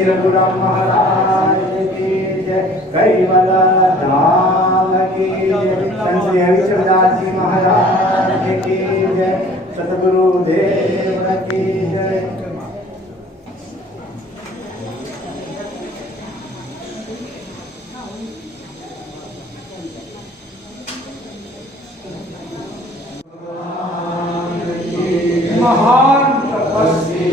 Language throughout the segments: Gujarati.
श्री रघुराम महाराज की जय। कैवल धाम की जय। संत श्री हरिचंद्रदास जी महाराज की जय। सतगुरु देव की जय। महान तपस्वी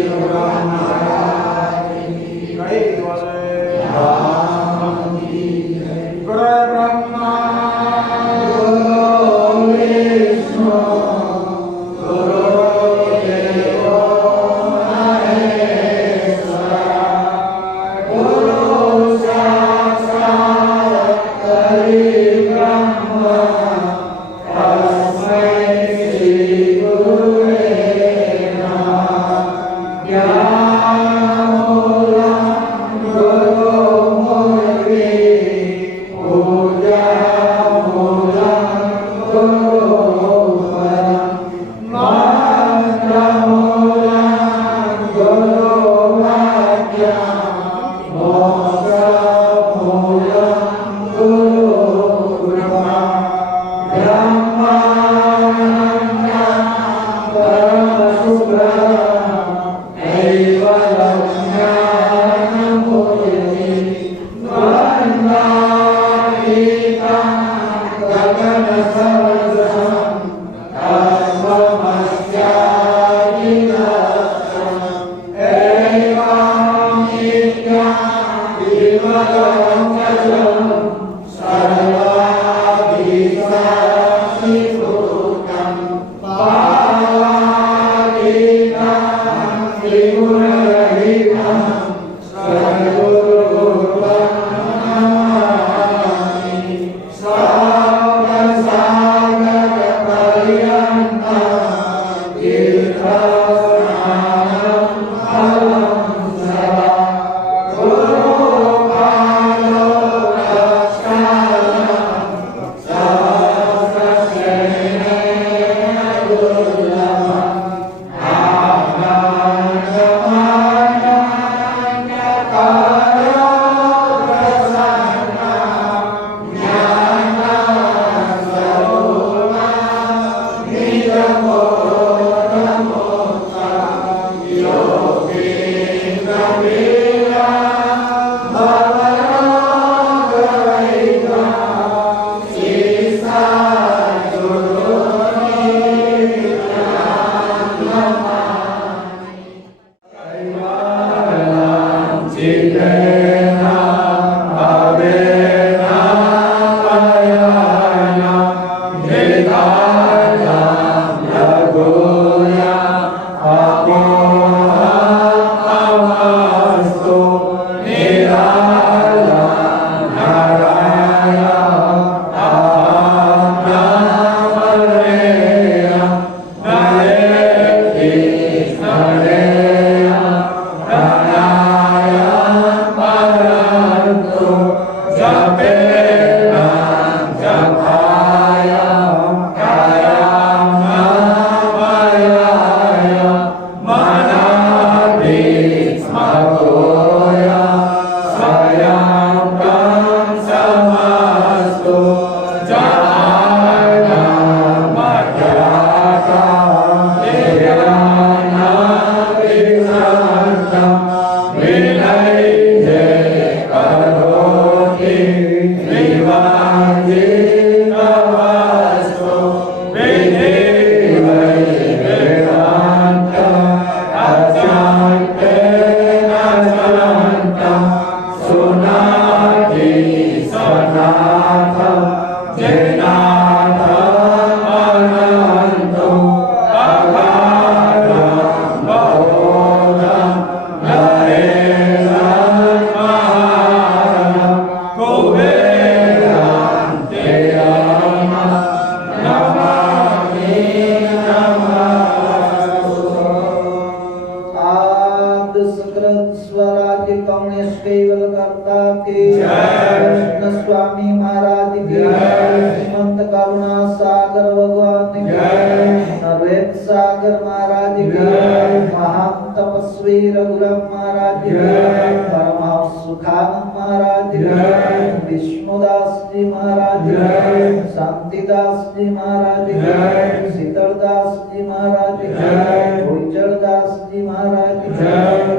महान तपस्वी रघुराम महाराज की जय। सुखानंद महाराज जय, विष्णुदास जी महाराज जय, शांतिदास जी महाराज जय, शीतलदास जी महाराज जय, गुजरदास जी महाराज जय,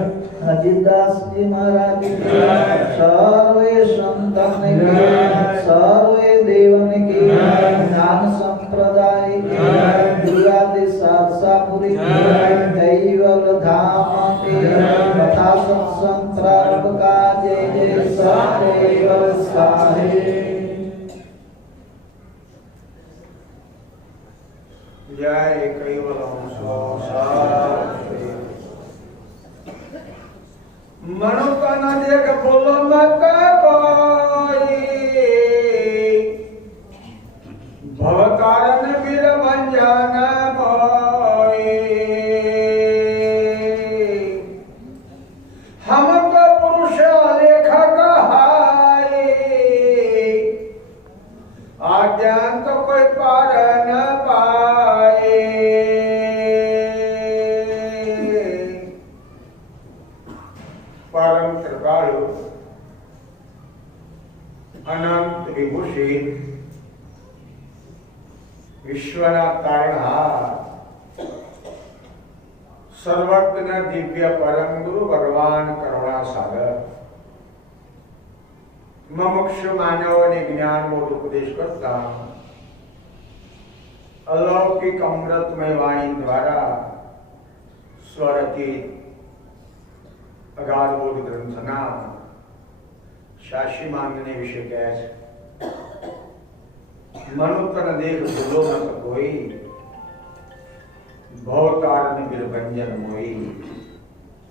अजितदास जी महाराज जय, सर्वे संतन की, सर्वे देवन की, ज्ञान संप्रदाय की, दुर्गादि सारसापुरी दैवल धाम के कथा सत्संग प्रारंभ का जय जय सदैव साहे। जय कैवलम मनु का न देख बोलो मत कोई, भव कारण वीर भंजन कोई, हमको पुरुष लेख कहाई, आज्ञान तो कोई पार न पाए। परम कृपालु अनंत विभूषित विश्वना तारणहार सर्वज्ञ दिव्य परम गुरु भगवान करुणा सागर मुमुक्षु मानव ने ज्ञान मोद उपदेश करता अलौकिक अमृतमय वाणी द्वारा स्वरचित अगाध बोध ग्रंथना शाशी मांगने विषय कैसे मनुतन देख भूलो मत कोई, भवतारण गिरभंजन मोई।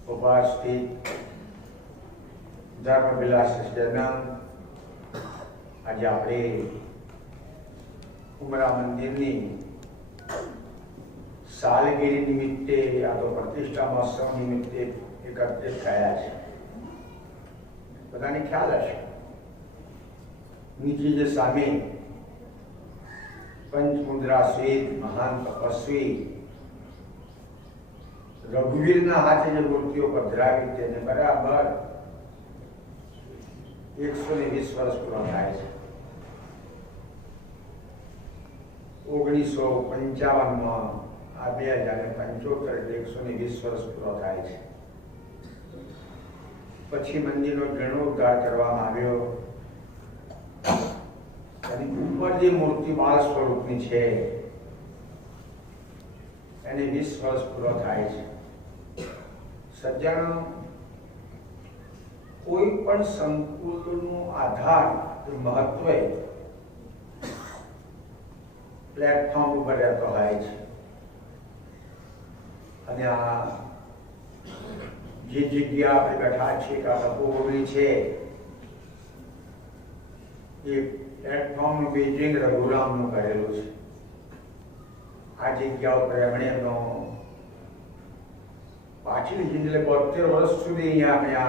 उपस्थित धर्म विलास जन्म आज આપણે ઉમરા મંદિરની સાલગીરી નિમિત્તે આ તો પ્રતિષ્ઠા મહોત્સવ નિમિત્તે એકત્રિત થયા છે। બધાને ખ્યાલ હશે નીચે જે સામે पंचमुद्रा श्वेत महान तपस्वी रघुवीरना हाथे जो मूर्तिओ पधरावी तेने बराबर 120 वर्ष पूरा थाय छे। 1955 માં આ 2075 એટલે 120 વર્ષ પૂરો થાય છે। પછી મંદિરનો જીર્ણોદ્ધાર કરવામાં આવ્યો અને ઉપર જે મૂર્તિ બાળ સ્વરૂપની છે એને 20 વર્ષ પૂરો થાય છે। સજ્જનો કોઈ પણ સંકુલનો આધાર મહત્વ પ્લેટફોર્મ ઉપર રહેતો હોય છે અને આ જે જગ્યા આપણે બેઠા છીએ કે તપોવની છે એ प्लेटफॉर्म बीजिंग रघुराम नु करेलू छे। आ जग्या पर एमणे एमनो पाछली जिंदगी 72 वर्ष सुधी अहींया आपणे आ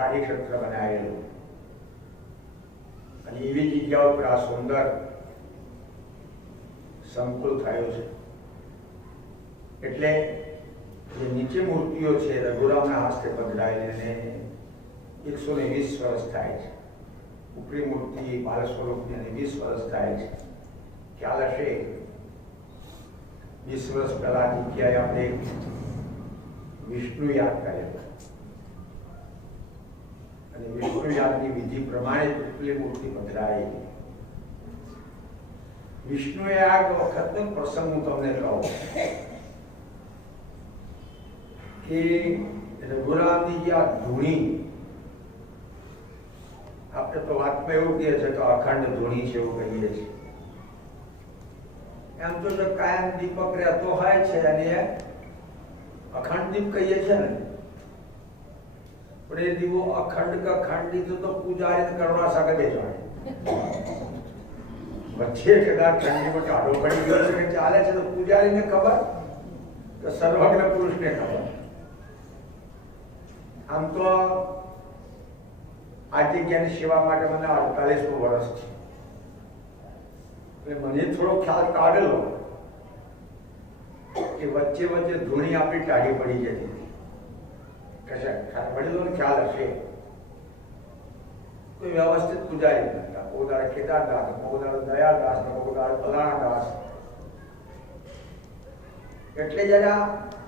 कार्यक्षेत्र बनावेलू અને એવી જગ્યા ઉપર આ સુંદર સંકુલ થયો છે। એટલે જે નીચે મૂર્તિઓ છે રઘુરામના હસ્તે પધરાયેલી 120 વર્ષ થાય છે। ઉપરી મૂર્તિ બાળ સ્વરૂપની 20 વર્ષ થાય છે। ખ્યાલ હશે 20 વર્ષ પહેલા જગ્યાએ આપણે વિષ્ણુ યાદ કરેલા અને વિષ્ણુ યાદની વિધિ પ્રમાણે ઉપલી મૂર્તિ પધરાઈ। વિષ્ણુ યાગ વખતનો પ્રસંગ હું તમને કહું કે રઘુરામની જે આ ધૂણી આપણે તો વાતમાં એવું કહે છે કે અખંડ ધૂણી છે એવું કહીએ છીએ। એમ તો જો કાયમ દીપક રહેતો હોય છે અને અખંડ દીપ કહીએ છીએ ને પણ એ દીવો અખંડ કે ખંડિત તો પૂજારી કરવા શકે છે। વચ્ચે કદાચ ઠંડીમાં ટાઢો પડી ગયો છે કે ચાલે છે તો પૂજારીને ખબર કે સર્વજ્ઞ પુરુષને ખબર। આમ તો આ જગ્યાની સેવા માટે મને 48 વર્ષ છે એટલે મને થોડો ખ્યાલ કાઢેલો કે વચ્ચે વચ્ચે ધૂણી આપણી ટાઢી પડી જતી કશા પડેલો ખ્યાલ હશે કોઈ વ્યવસ્થિત પૂજારી નતા. પોદાર કેદારદાસ, પોદાર દયાદાસ, પોદાર ફલાણાદાસ. એટલે જરા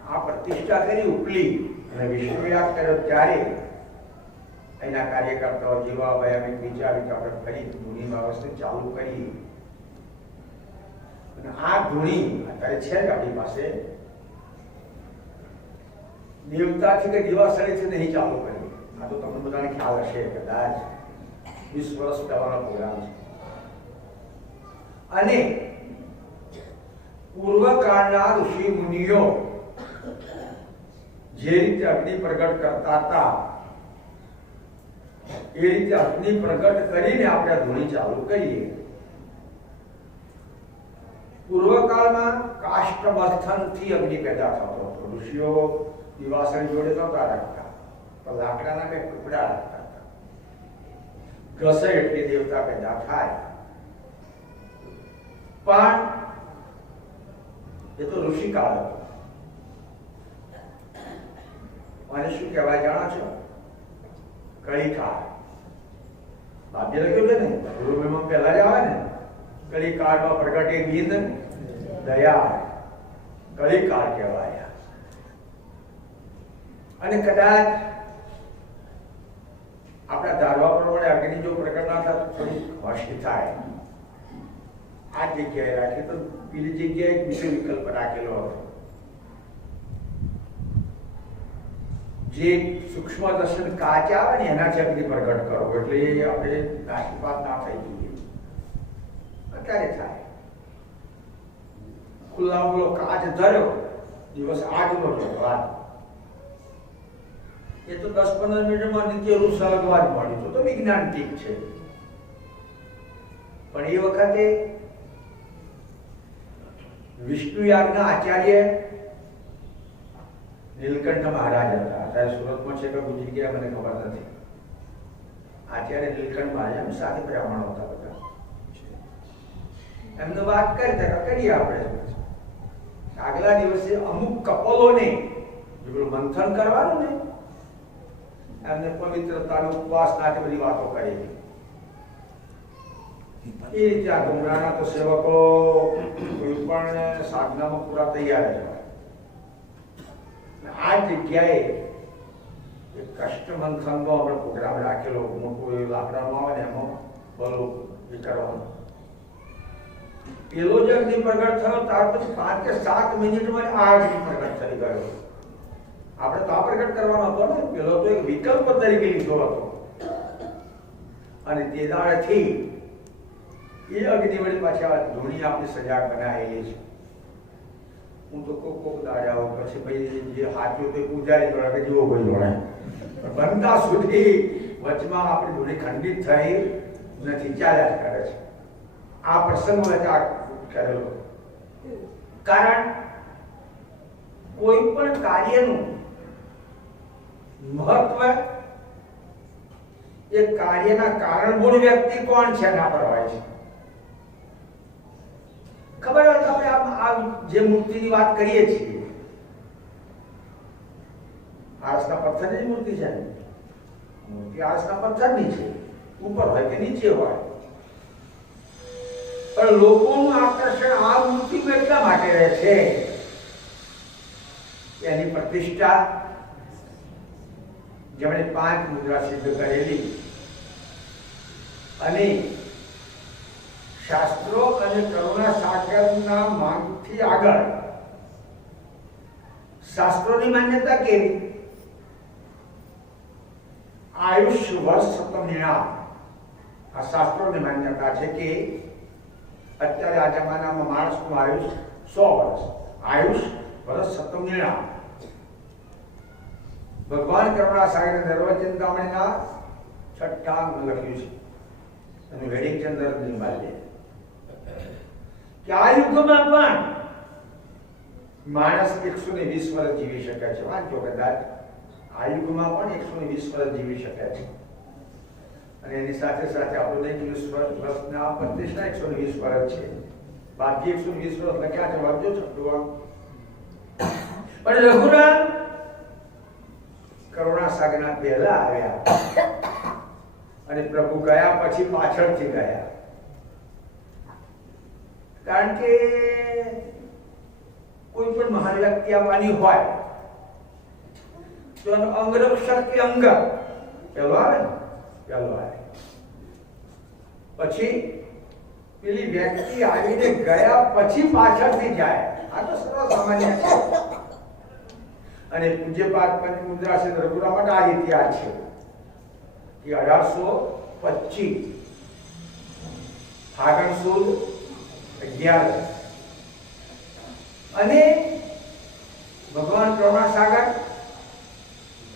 આ પ્રતિષ્ઠા કરી ઉપલી અને વિશ્વવ્યાપ કર્યો ત્યારે એના કાર્યકર્તાઓ જેવા ભયામિક વિચાર્યું કે આપણે ફરી ધૂણી વ્યવસ્થિત ચાલુ કરી. અને આ ધૂણી અત્યારે છે જ આપણી પાસે. દેવતાથી કે દિવાસળીથી નહીં ચાલુ કર્યું. આ તો તમને બધાને ખ્યાલ હશે કદાચ 20 વર્ષ પહેલાનો પ્રોગ્રામ છે. અને પૂર્વકાળના ઋષિ મુનિઓ જે રીતે અગ્નિ પ્રગટ કરતા હતા એ રીતે અગ્નિ પ્રગટ કરીને આપણે ધૂણી ચાલુ કરીએ. પૂર્વકાળમાં કાષ્ટબંધનથી અગ્નિ પેદા થતો હતો. ઋષિઓ દિવાસળી જોડે નહોતા રાખતા, પણ લાકડાના બે ટુકડા રાખતા હતા. ઘસે એટલે દેવતા પેદા થાય. પણ એ તો ઋષિકાળ હતો. અને શું કહેવાય જાણો છો? કળીકાળ. ભાગ્ય લખ્યું છે ને, ગુરુમાં પહેલા જ આવે ને, કળીકાળમાં પ્રગટે દીન દયા. કળીકાળ કહેવાય. અને કદાચ આપણા ધારવા પ્રમાણે અગ્નિ જો પ્રગટ ના થાય તો થોડી હોશી થાય. આ જગ્યાએ રાખી તો બીજી જગ્યાએ બીજો વિકલ્પ રાખેલો હતો. જે સૂક્ષ્મ દર્શન કાચ આવે ને એનાથી અગ્નિ પ્રગટ કરો એટલે આપણે નાશીપાત ના થઈ જઈએ. અત્યારે થાય ખુલ્લા બોલો કાચ ધર્યો દિવસ આગનો વાત એ તો 10-15 મિનિટમાં નિત્યનું સળગવા જ મળ્યું તો વિજ્ઞાન ઠીક છે. પણ એ વખતે વિષ્ણુ યાગના આચાર્ય નીલકંઠ મહારાજ હતા. અત્યારે સુરતમાં છે કે બીજી જગ્યાએ મને ખબર નથી. આચાર્ય નીલકંઠ મહારાજ સાથે બ્રાહ્મણો હતા બધા. એમને વાત કરીએ આપણે. આગલા દિવસે અમુક કપલોને મંથન કરવાનું ને એમને પવિત્રતાનો ઉપવાસ સાથે બધી વાતો કરી. એ રીતે આ ગુમરાના તો સેવકો કોઈ પણ સાધનામાં પૂરા તૈયાર જ હોય. આ જગ્યાએ કષ્ટમંથનનો આપણે પ્રોગ્રામ રાખેલો. મોટો એ લાકડામાં આવે ને એમાં બોલો એ કરવાનું. પેલો જ અગ્નિ પ્રગટ થયો ત્યાર પછી 5 કે 7 મિનિટમાં આ અગ્નિ પ્રગટ થઈ ગયો. આપણે તો આ પ્રગટ કરવાનો હતો ને, પેલો તો એક વિકલ્પ તરીકે લીધો હતો. અને તે દાડેથી એ અગ્નિ વળી પાછી આ ધૂણી આપણી સજાગ બનાવેલી છે. હું તો કોક દાડે આવું પછી ભાઈ જે સાચું તે પૂજારી જોડે જેવો ભાઈ જોડે બનતા સુધી વચમાં આપણી ધૂણી ખંડિત થઈ નથી, ચાલ્યા કરે છે. આ પ્રસંગ કરેલો. કારણ કોઈ પણ કાર્યનું મહત્વ એ કાર્યના કારણભૂત વ્યક્તિ કોણ છે એના પર હોય છે. ખબર હોય તો આપણે આ જે મૂર્તિની વાત કરીએ છીએ આરસના પથ્થરની મૂર્તિ છે. મૂર્તિ આરસના પથ્થરની છે, ઉપર હોય કે નીચે હોય. પણ લોકોનું આકર્ષણ આ મૂર્તિમાં એટલા માટે રહે છે એની પ્રતિષ્ઠા જેમણે 5 મુદ્રા સિદ્ધ કરેલી અને શાસ્ત્રો અને કરુણા સાગરના માંગથી આગળ શાસ્ત્રોની માન્યતા કેવી? આયુષ વર્ષ સતમિણા. આ શાસ્ત્રોની માન્યતા છે કે અત્યારે આ જમાનામાં માણસનું આયુષ 100 વર્ષ. આયુષ વર્ષ સતમિણા. ભગવાન કરુણા સાગર નર્વચિંતામણીના 6ઠ્ઠા અંગમાં લખ્યું છે. અને વેડિંગ ચંદ્ર નિમાલ્ય કે આ યુગમાં પણ માણસ 120 વર્ષ જીવી શકે છે. વાંચો કદાચ. આ યુગમાં પણ 120 વર્ષ જીવી શકે છે. અને એની સાથે સાથે આપણું 120 વર્ષના પ્રતિષ્ઠા 120 વર્ષ છે. બાકી 120 વર્ષ લખ્યા છે. વાંચો છઠ્ઠું. પણ રઘુરામ કરુણા સાગરના પહેલા આવ્યા અને પ્રભુ ગયા પછી પાછળથી ગયા, કારણ કે કોઈ પણ મહાન વ્યક્તિ આવવાની હોય તો એનો અંગરક્ષક કે અંગ પેલો આવે ને, પેલો આવે, પછી પેલી વ્યક્તિ આવીને ગયા પછી પાછળથી જાય. આ તો સર્વસામાન્ય છે. અને પૂજ્યપાદ પંચમુદ્રા છે રઘુરામ માટે આ ઇતિહાસ છે કે 1825 ફાગણ સુદ 11 અને ભગવાન કરુણાસાગર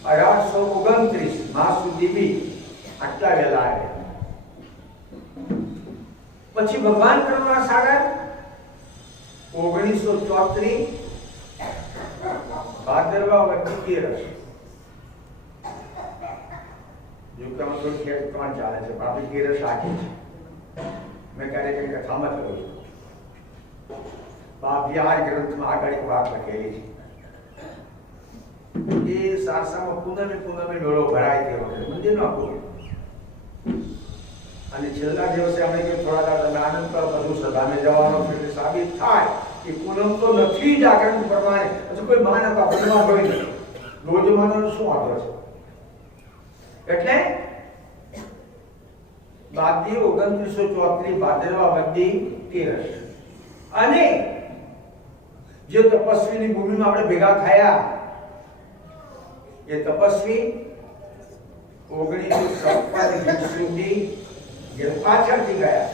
1829 માસ સુધી બી આટલા વહેલા આવ્યા. પછી ભગવાન કરુણાસાગર 1934 ભાદરવા વધી 13 જો કે આમ તો ખેડ ત્રણ ચાલે છે, આપણી 13 સાચી છે. મેં ક્યારેક કથામાં કહ્યું છું, બાભિયાર ગ્રંથમાં આગળ એક વાત લખેલી છે એ સારસામાં પૂનમે મેળો ભરાય તે વખતે મંદિરનો આખું, અને છેલ્લા દિવસે અમે કે થોડા દાડા તમે આનંદ કરો, બધું સદામે જવાનો છે એટલે સાબિત થાય કે પૂનમ તો નથી જાગરણ પ્રમાણે, હજુ કોઈ માન હતા પૂનમ હોય નહીં, રોજ માનવાનો શું વાંધો છે. એટલે બાદી 2934 ભાદરવા વધી 13 અને જે તપસ્વીની ભૂમિમાં આપણે ભેગા થયા એ તપસ્વી 1956 સુધી જે પાછળથી ગયા.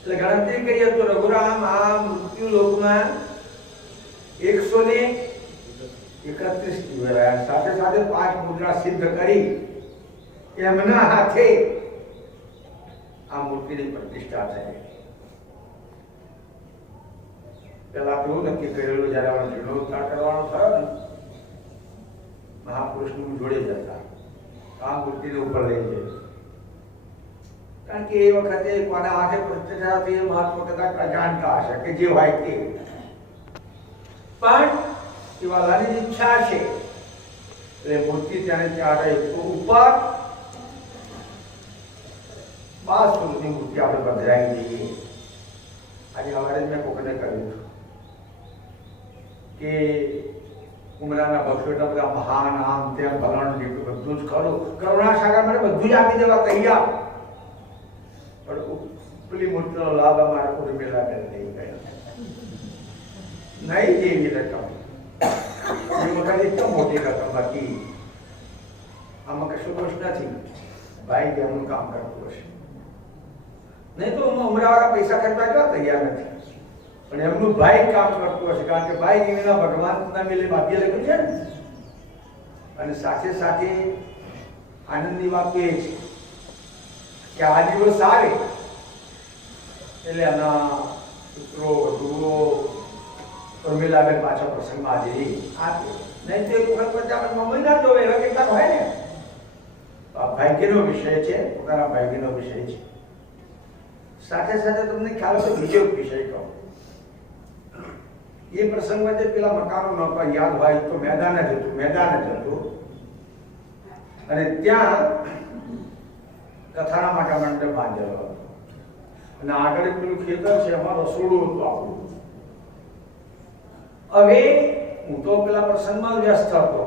એટલે ગણતરી કરીએ તો રઘુરામ આ મૃત્યુ લોકમાં 131 દિવસ રહ્યા, સાથે સાથે 5 મુદ્રા સિદ્ધ કરી એમના હાથે આ મૂર્તિની પ્રતિષ્ઠા થઈ. પેલા તો નક્કી કરેલું જયારે આપણે જીર્ણોદ્ધાર કરવાનો થયો ને, મહાપુરુષનું જોડે જતા આ મૂર્તિને ઉપર લઈ જાય, કારણ કે એ વખતે કોના હાથે પ્રતિષ્ઠા થઈ મહાત્મા કદાચ અજાણતા હશે કે જે હોય તે, પણ એ વાલાની ઈચ્છા છે એટલે મૂર્તિ ત્યાં રહી. ઉપર 12 ફૂટની મૂર્તિ આપણે બંધાવી દઈએ. આજે સવારે મેં કોકને કહ્યું કે ઉમરાના ભક્તો એટલા બધા મહાન આમ તેમ ભરણ બધું જ ખરું, કરુણાસાગર માટે બધું જ આપી દેવા તૈયાર, પણ પેલી મૂર્તિનો લાભ અમારે ઉર્મિલા બેન નહીં ગયો, નહીં જેવી રકમ એ વખતે એકદમ મોટી રકમ. બાકી આમાં કશું દોષ નથી, ભાઈ એમનું કામ કરતું હશે, નહીં તો ઉમરાવાળા પૈસા ખર્ચવા કેવા તૈયાર નથી, પણ એમનું ભાઈ કામ કરતું હશે, કારણ કે ભાઈ વિના ભગવાનના મેલે ભાગ્ય લખ્યું છે ને. અને સાથે સાથે આનંદની વાત તો એ છે કે આ દિવસ આવે એટલે એના પુત્રો વધુઓ ઉર્મિલાબેન પાછા પ્રસંગમાં હાજરી આપે, નહીં તો એક વખત બધા મમ્મી ના જોવે એવા કેટલાક હોય ને. આ ભાગ્યનો વિષય છે, પોતાના ભાગ્યનો વિષય છે. સાથે સાથે તમને ખ્યાલ હશે બીજો વિષય કહું, એ પ્રસંગમાં જે પેલા મકાનો નહોતા યાદ હોય તો મેદાન જ હતું અને ત્યાં કથાના માટે મંડપ બાંધેલો હતો અને આગળ પેલું ખેતર છે એમાં રસોડું હતું આપણું. હવે હું તો પેલા પ્રસંગમાં વ્યસ્ત હતો,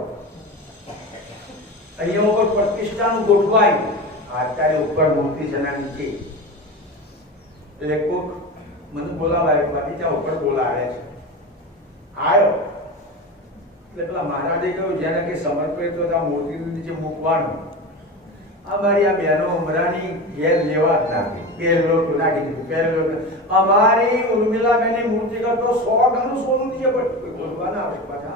અહીંયા ઉપર પ્રતિષ્ઠાનું ગોઠવાય, અત્યારે ઉપર મૂર્તિ છે એના નીચે, એટલે કોક મને બોલાવાય, બાકી ત્યાં ઉપર બોલાવે છે. આવ્યો એટલે પેલા મહારાજે કહ્યું જેને કે સમર્પિત તો આ મૂર્તિની નીચે મૂકવાનું. અમારી આ બહેનો ઉમરાની ઘેર લેવા જ નાખી, પહેલો તો નાખી દીધું, પહેલો અમારી ઉર્મિલાબેનની મૂર્તિ કરતો 100 ગણું સોનું નીચે પડતું, બોલવા ના આવે પાછા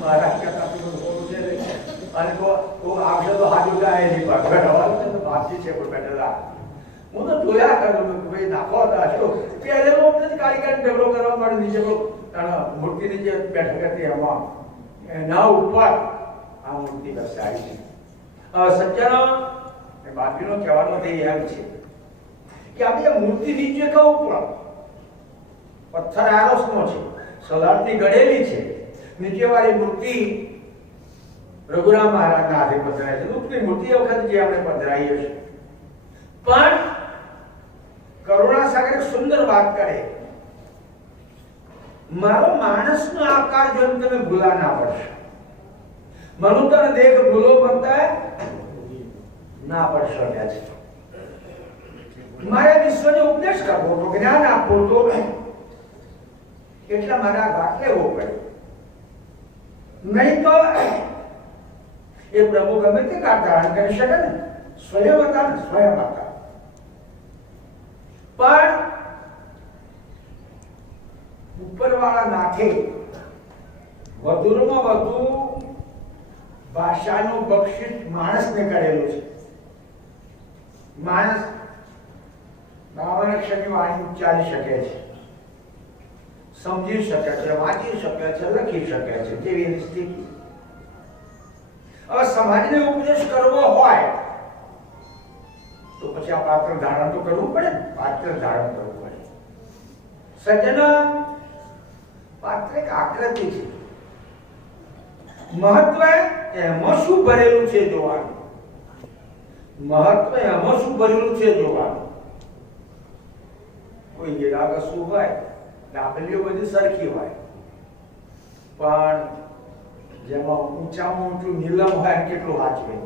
મહારાજ કરતા સોનું છે અને તો આવશે તો હાથ ઉગાય નહીં પાછળ તો ભાગી છે પણ બેઠેલા. હું તો જોયા કરું ભાઈ નાખો હતા શું પહેરેલો કારીગર ઢગલો કરવા માટે નીચે મૂર્તિ નીચે બેઠક હતી, એમાં એના ઉપર આ મૂર્તિ દર્શાવી છે. સજ્જનો બાપીનો કહેવાનો ધ્યેય એમ છે કે આપણે મૂર્તિ નીચે કહું પણ પથ્થર આરસનો છે, સલાડની ગળેલી છે, નીચેવાળી મૂર્તિ રઘુરામ મહારાજના હાથે પધરાય છે. દુઃખની મૂર્તિ વખત જે આપણે પધરાઈએ છીએ, પણ કરુણાસાગર એક સુંદર વાત કરે, મારો માણસનો આકાર જોઈને તમે ભૂલા ના પડશો, મનુ તને દેખ ભૂલો બનતા ના પડશો. કે છે મારે વિશ્વને ઉપદેશ કરવો તો, જ્ઞાન આપવું તો, એટલા મારા ઘાટ લેવો પડે. નહીં તો એ પ્રભુ ગમે તે ઘાટ ધારણ કરી શકે ને, સ્વયં હતા ને, સ્વયં હતા. પણ ઉપરવાળા નાથે વધુમાં વધુ ભાષાનું બક્ષિસ માણસને કરેલું છે. માણસ 52 અક્ષરની વાણી ઉચ્ચારી શકે છે, સમજી શકે છે, વાંચી શકે છે, લખી શકે છે, જેવી એની સ્થિતિ. હવે સમાજને ઉપદેશ કરવો હોય તો પછી આ પાત્ર ધારણ તો કરવું પડે ને, પાત્ર ધારણ કરવું પડે. સજ્જન, પાત્ર એક આકૃતિ છે. મહત્વ એમાં શું ભરેલું છે જોવાનું, મહત્વ એમાં શું ભરેલું છે જોવાનું. કોઈ ગેરાગસું હોય, ડાબલીઓ બધી સરખી હોય, પણ જેમાં ઊંચામાં ઊંચું નીલમ હોય કેટલું હાચવે,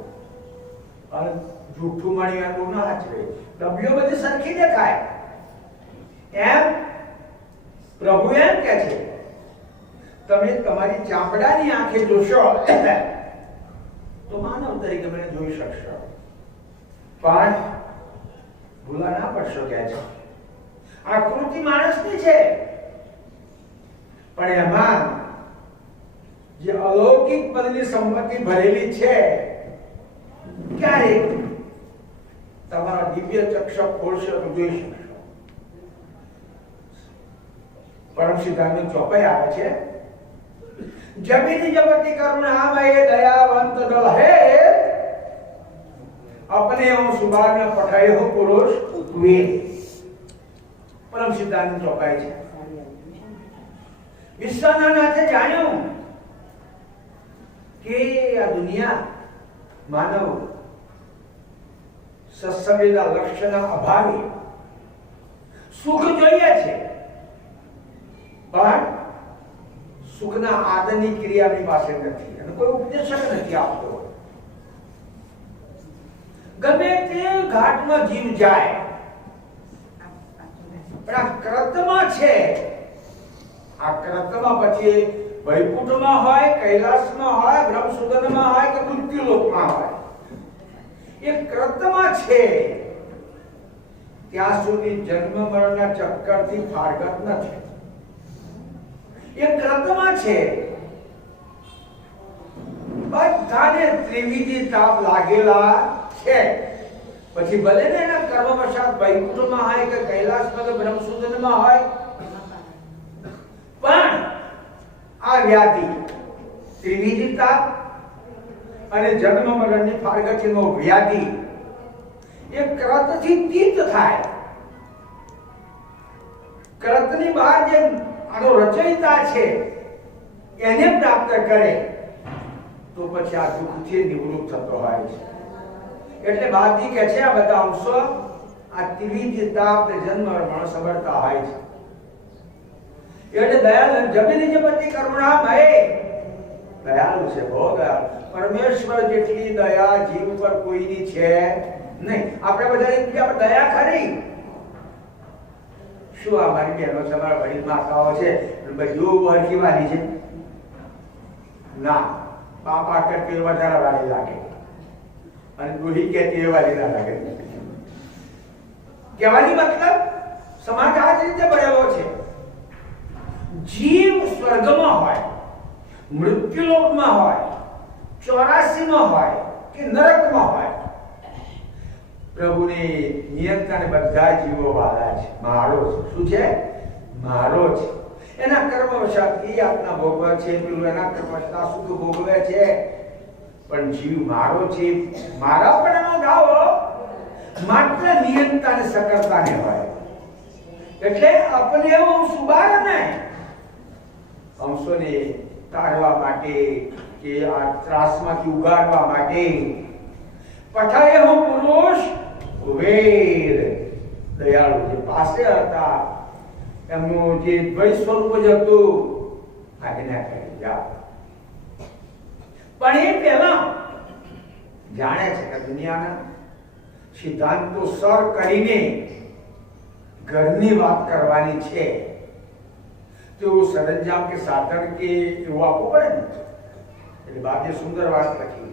અને જૂઠું મણી એટલું ના હાચવે. ડબલીઓ બધી સરખી દેખાય. એમ પ્રભુ એમ કે છે, તમે તમારી ચામડાની આંખે જોશો તો માનવ તરીકે મને જોઈ શકશો, પણ ભૂલા ના પડશો. કે છે આકૃતિ માણસની છે, પણ એમાં જે અલૌકિક પદની સંપત્તિ ભરેલી છે, ક્યારેક તમારા દિવ્ય ચક્ષુ ખોલશો તો જોઈ શકશો. પરમ સિદ્ધાંતની ચોપાઈ આવે છે, जबिनी जपति करुणामय दयावंत दल है, अपने हम सुभान में पठाए हो पुरुष वे. परम सिद्धांत चौपाई છે. વિશ્વના નાથે જાણ્યું કે આ દુનિયા માનવ સત્સંગના લક્ષ્યના અભાવે સુખ જોઈએ છે, પણ સુખના આદરની ક્રિયાની પાસે નથી, અને કોઈ ઉપદેશક નથી આપતો. ગમે તે ઘાટમાં જીવ જાય, પણ આ કર્તમાં છે, આ કર્તમાં પછી વૈકુંઠમાં હોય, કૈલાસમાં હોય, બ્રહ્મસુદનમાં હોય કે મૃત્યુલોકમાં હોય, એ કર્તમાં છે. ત્યાં સુધી જન્મ મરણના ચક્કરથી ફારગત નથી. એ કર્તમાં છે. બધાને ત્રિવિધિ તાપ લાગેલા છે. પછી ભલે ને એના કર્મવશાત વૈકુંઠમાં હોય કે કૈલાસમાં કે બ્રહ્મસુદનમાં હોય, પણ આ વ્યાધિ, ત્રિવિધિ તાપ અને જન્મ મરણની ફારગતીનો વ્યાધિ એ કર્તથી તીત થાય. કર્તની બહાર જે આનો રચયિતા છે એને પ્રાપ્ત કરે તો પછી આ દુઃખથી નિવૃત્ત થતો હોય છે. એટલે બાદી કે છે આ બધા અંશો આ ત્રિવિધ તાપ જન્મ મરણ સમર્થતા હોય છે. એટલે દયાલ જબીની જપતિ કરુણામય, દયાળુ છે, બહુ દયાળુ. પરમેશ્વર જેટલી દયા જીવ પર કોઈની છે નહીં. આપણે બધા દયા ખરી. શું આ મારી બહેનો છે, મારા વડીલ માતાઓ છે, બધું હરખી વાલી છે ના. બાપા કરતી વધારે વાલી લાગે, અને દુહી કહેતી વાલી ના લાગે. કહેવાની મતલબ સમાજ આ જ રીતે બનેલો છે. જીવ સ્વર્ગમાં હોય, મૃત્યુલોકમાં હોય, 84માં હોય કે નરકમાં હોય, પ્રભુની નિયંત્રણે બધા જીવો વાળા છે. મારો છે. શું છે? મારો છે. એના કર્મવશાત એ આપના ભોગવે છે, પેલું એના કર્મવશાત સુખ ભોગવે છે, પણ જીવ મારો છે. મારા પણ એનો દાવો માત્ર નિયંત્રણે સકળતાને હોય. એટલે આપણે એવું સુબાર ને અંશોને તારવા માટે કે આ ત્રાસમાંથી ઉગાડવા માટે પઠાય હું પુરુષ વેદ દયાળુ જે પાસે હતા એમનું જે દ્વૈત સ્વરૂપ જ હતું આજ્ઞા કરી જા. પણ એ પહેલા જાણે છે કે દુનિયાના સિદ્ધાંતો સર કરીને ઘરની વાત કરવાની છે તો સરંજામ કે સાધન કે એવું આપવું પડે ને. એટલે બાકી સુંદર વાત લખી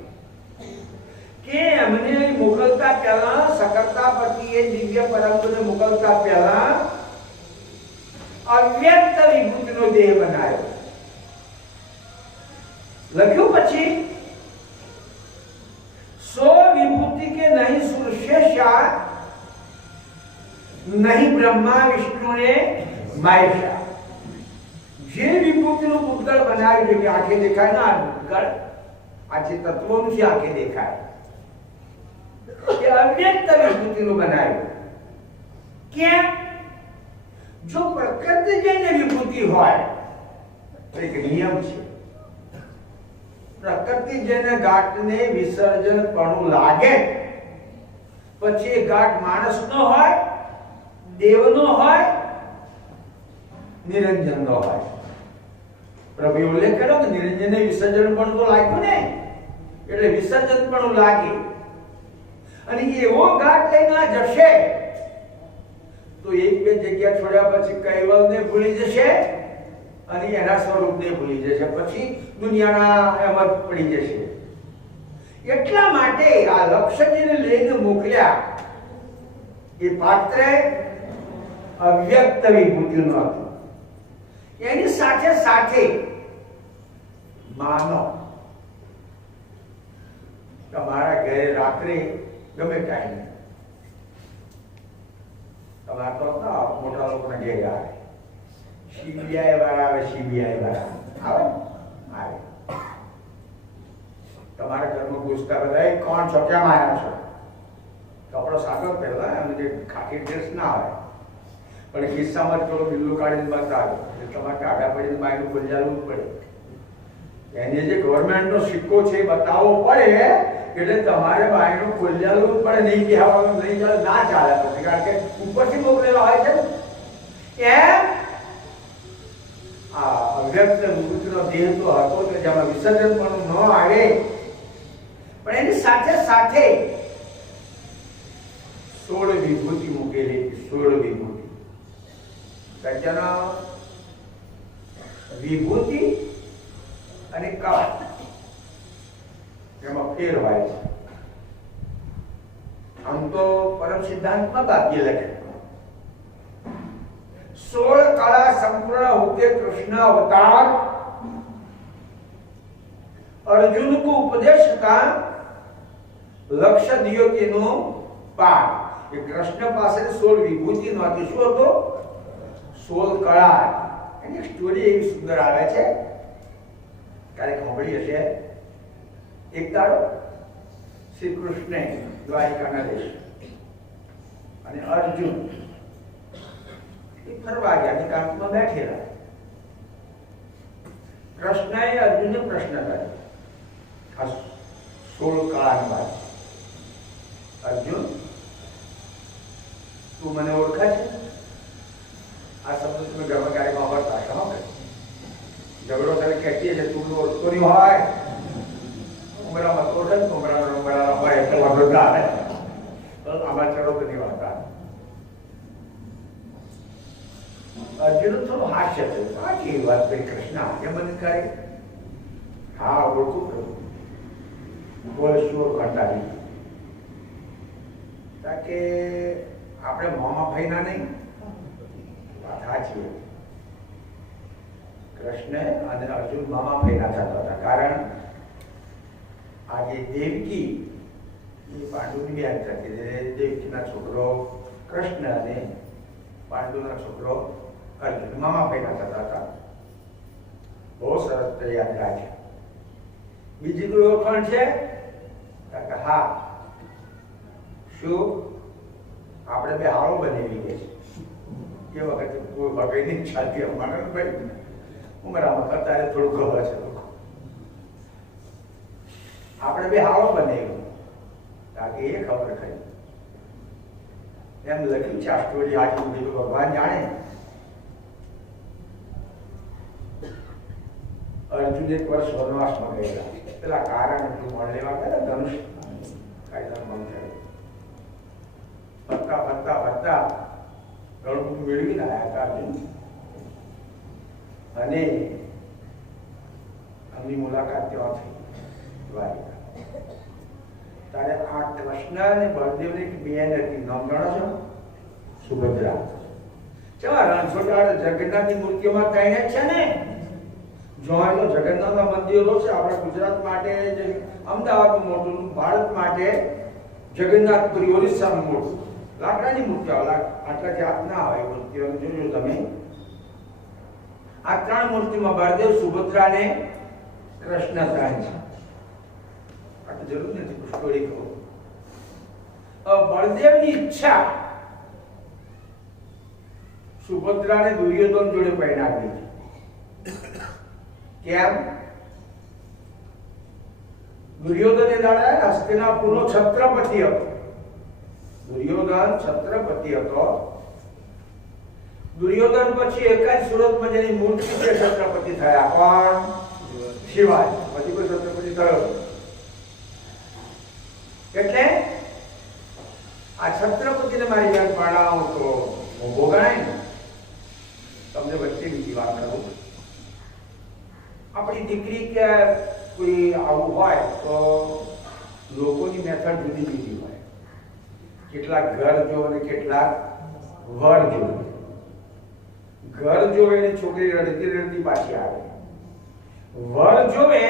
કે એમને મોકલતા પહેલા સકર્તા પતિએ દિવ્ય પરમપદને મોકલતા પહેલા અવ્યક્ત વિભૂતિનો દેહ બનાવ્યો. લખ્યું પછી સો વિભૂતિ કે નહીં સુરશેષા નહીં બ્રહ્મા વિષ્ણુ ને મહેશા. જે વિભૂતિનું પૂતગળ બનાવ્યું છે કે આંખે દેખાય ના ગળ આ જે તત્વોનું છે આંખે દેખાય એ અવ્યક્ત વિભૂતિનું બનાવ્યું. કેમ? જો પ્રકૃતિજન્ય વિભૂતિ હોય તો એક નિયમ છે. પ્રકૃતિજન્ય ઘાટને વિસર્જન પણ લાગે પછી એ ઘાટ માણસનો હોય, દેવનો હોય, નિરંજનનો હોય. પ્રભુએ ઉલ્લેખ કર્યો કે નિરંજનને વિસર્જન પણ તો લાગ્યું ને એટલે વિસર્જન પણ લાગે. અને એવો ઘાટ લઈને જશે તો એક બે જગ્યા છોડ્યા પછી કૈવલને ભૂલી જશે અને એના સ્વરૂપને ભૂલી જશે. પછી દુનિયાના એમ જ પડી જશે. એટલા માટે આ લક્ષ્યજીને લઈને મોકલ્યા એ પાત્ર અવ્યક્ત વિભૂતિનું હતું. એની સાથે સાથે માનો તમારા ઘરે રાત્રે ગમે ટાઈમે તમારા તો મોટા લોકોના ઘેર આવે, સીબીઆઈ વાળા આવે, સીબીઆઈ વાળા આવે. તમારા ઘરમાં પૂછતા બધા કોણ છો, કેમ આવ્યા છો? કપડો સાચો પહેલા એમ જે ખાકી ડ્રેસ ના આવે પણ ખિસ્સામાં થોડો બિલ્લું કાઢીને બતાવે એટલે તમારે કાઢા પડીને બાયનું ખોલજાવું પડે. એને જે ગવર્મેન્ટનો સિક્કો છે એ બતાવવો પડે એટલે તમારે બાયનું ખોલજાવું પડે. નહીં કહેવાનું નહીં ચાલે, ના ચાલે પછી કારણ કે ઉપરથી મોકલેલો હોય છે. એમ આ અવ્યક્ત વિભૂતિનો દેહ તો હતો કે જેમાં વિસર્જન પણ ન આવે પણ એની સાથે સાથે 16 વિભૂતિ મૂકેલી. 16 વિભૂતિ સજ્જન વિભૂતિ અને કળ એમાં ફેર હોય છે. આમ તો પરમ સિદ્ધાંતમાં બાકી લખે 16 કળા સંપૂर्ण होते कृष्ण अवतार अर्जुन को उपदेश का लक्ष्य दियो तेनो पार. એ કૃષ્ણ પાસે 16 વિભૂતિ નો હતી. શું હતો? 16 કળા. એની સ્ટોરી એવી સુંદર આવે છે, ક્યારેક સાંભળી હશે. એક દાડો શ્રી કૃષ્ણે દ્વારિકાના દેશ અને અર્જુન ફરવા ગયા, એકાંતમાં બેઠેલા. કૃષ્ણએ અર્જુનને પ્રશ્ન કર્યો આ 16 કળાની વાત. અર્જુન, તું મને ઓળખે છે? આ શબ્દ તમે ઘરમાં ક્યારેક વાપરતા હશો. ઝઘડો તને કહેતી છે તું ઓળખતો નહીં હોય, ઉમરામાં તો ઓળખે, ઉમરામાં હોય એટલે વાંધો ના આવે. આમાં ચડો તો નહીં વાંધા. અર્જુન થોડો હાસ્ય થયું. આ કેવી વાત કરી કૃષ્ણ આજે મને કરે? હા ઓળખું કરું. બોલ શું ઘટાડી કે આપણે મોમાં ફાઈના નહીં. વાત સાચી. કૃષ્ણ અને અર્જુન મામા ફાઈના થતા હતા. કારણ આજે દેવકી એ પાંડુની બેન થતી. દેવકીના છોકરો કૃષ્ણ અને પાંડુના છોકરો અર્જુન મામા ફાઈના થતા હતા. બહુ સરસ યાદ રાખે. બીજી કોઈ ઓળખાણ છે? હા. શું આપણે બે હારો બનેલી છે? એ વખતે કોઈ વગેરેની છાતી અમારા ભાઈ ઉમરામાં અત્યારે થોડું ખબર છે, આપણે બે હાવ બનાવ્યું તાકે એ ખબર ખરી એમ લખ્યું છે આ સ્ટોરી આટલું બધું ભગવાન જાણે. અર્જુન એક વર્ષ વનવાસમાં ગયેલા, પેલા કારણ એટલું મળ લેવા ગયા ધનુષ કાયદા મન થયો. ફરતા ફરતા ફરતા ઘણું બધું મેળવીને આવ્યા હતા અર્જુન, અને એમની મુલાકાત ત્યાં થઈ દ્વારિકા. ત્યારે આ કૃષ્ણ અને બળદેવની એક બેન હતી, નામ જાણો છો? સુભદ્રા. ચલો રણછોડ જગન્નાથની મૂર્તિઓમાં ત્રણ જ છે ને. જોવાનો જગન્નાથના મંદિરો છે આપણા ગુજરાત માટે, અમદાવાદનું મોટું, ભારત માટે જગન્નાથપુરી ઓરિસ્સાનું મોટું. લાકડાની મૂર્તિઓ, આટલાથી હાથ ના હોય મૂર્તિઓ, જોજો તમે. આ ત્રણ મૂર્તિમાં બળદેવ, સુભદ્રા ને કૃષ્ણ ત્રણ છે. આટલું જરૂર નથી સ્ટોરી કહું. બળદેવની ઈચ્છા સુભદ્રાને દુર્યોધન જોડે પરણાવી. કેમ? દુર્યોધન એ દાડા હસ્તિનાપુરનો છત્રપતિ હતો. દુર્યોધન છત્રપતિ હતો. દુર્યોધન પછી એકાદ સુરતમાં જેની મૂર્તિ છે છત્રપતિ થયા. કોણ? શિવાજી. પછી કોઈ છત્રપતિ થયો. એટલે આ છત્રપતિને મારી જાણ પાડાવો તો મોભો ગણાય ને. તમને વચ્ચે બીજી વાત કરું. આપણી દીકરી કે કોઈ આવું હોય તો લોકોની મેથડ જુદી જુદી હોય. કેટલાક ઘર જો અને કેટલાક વર જો. ઘર જોવે એની છોકરી રડતી રડતી પાછી આવે. વર જોવે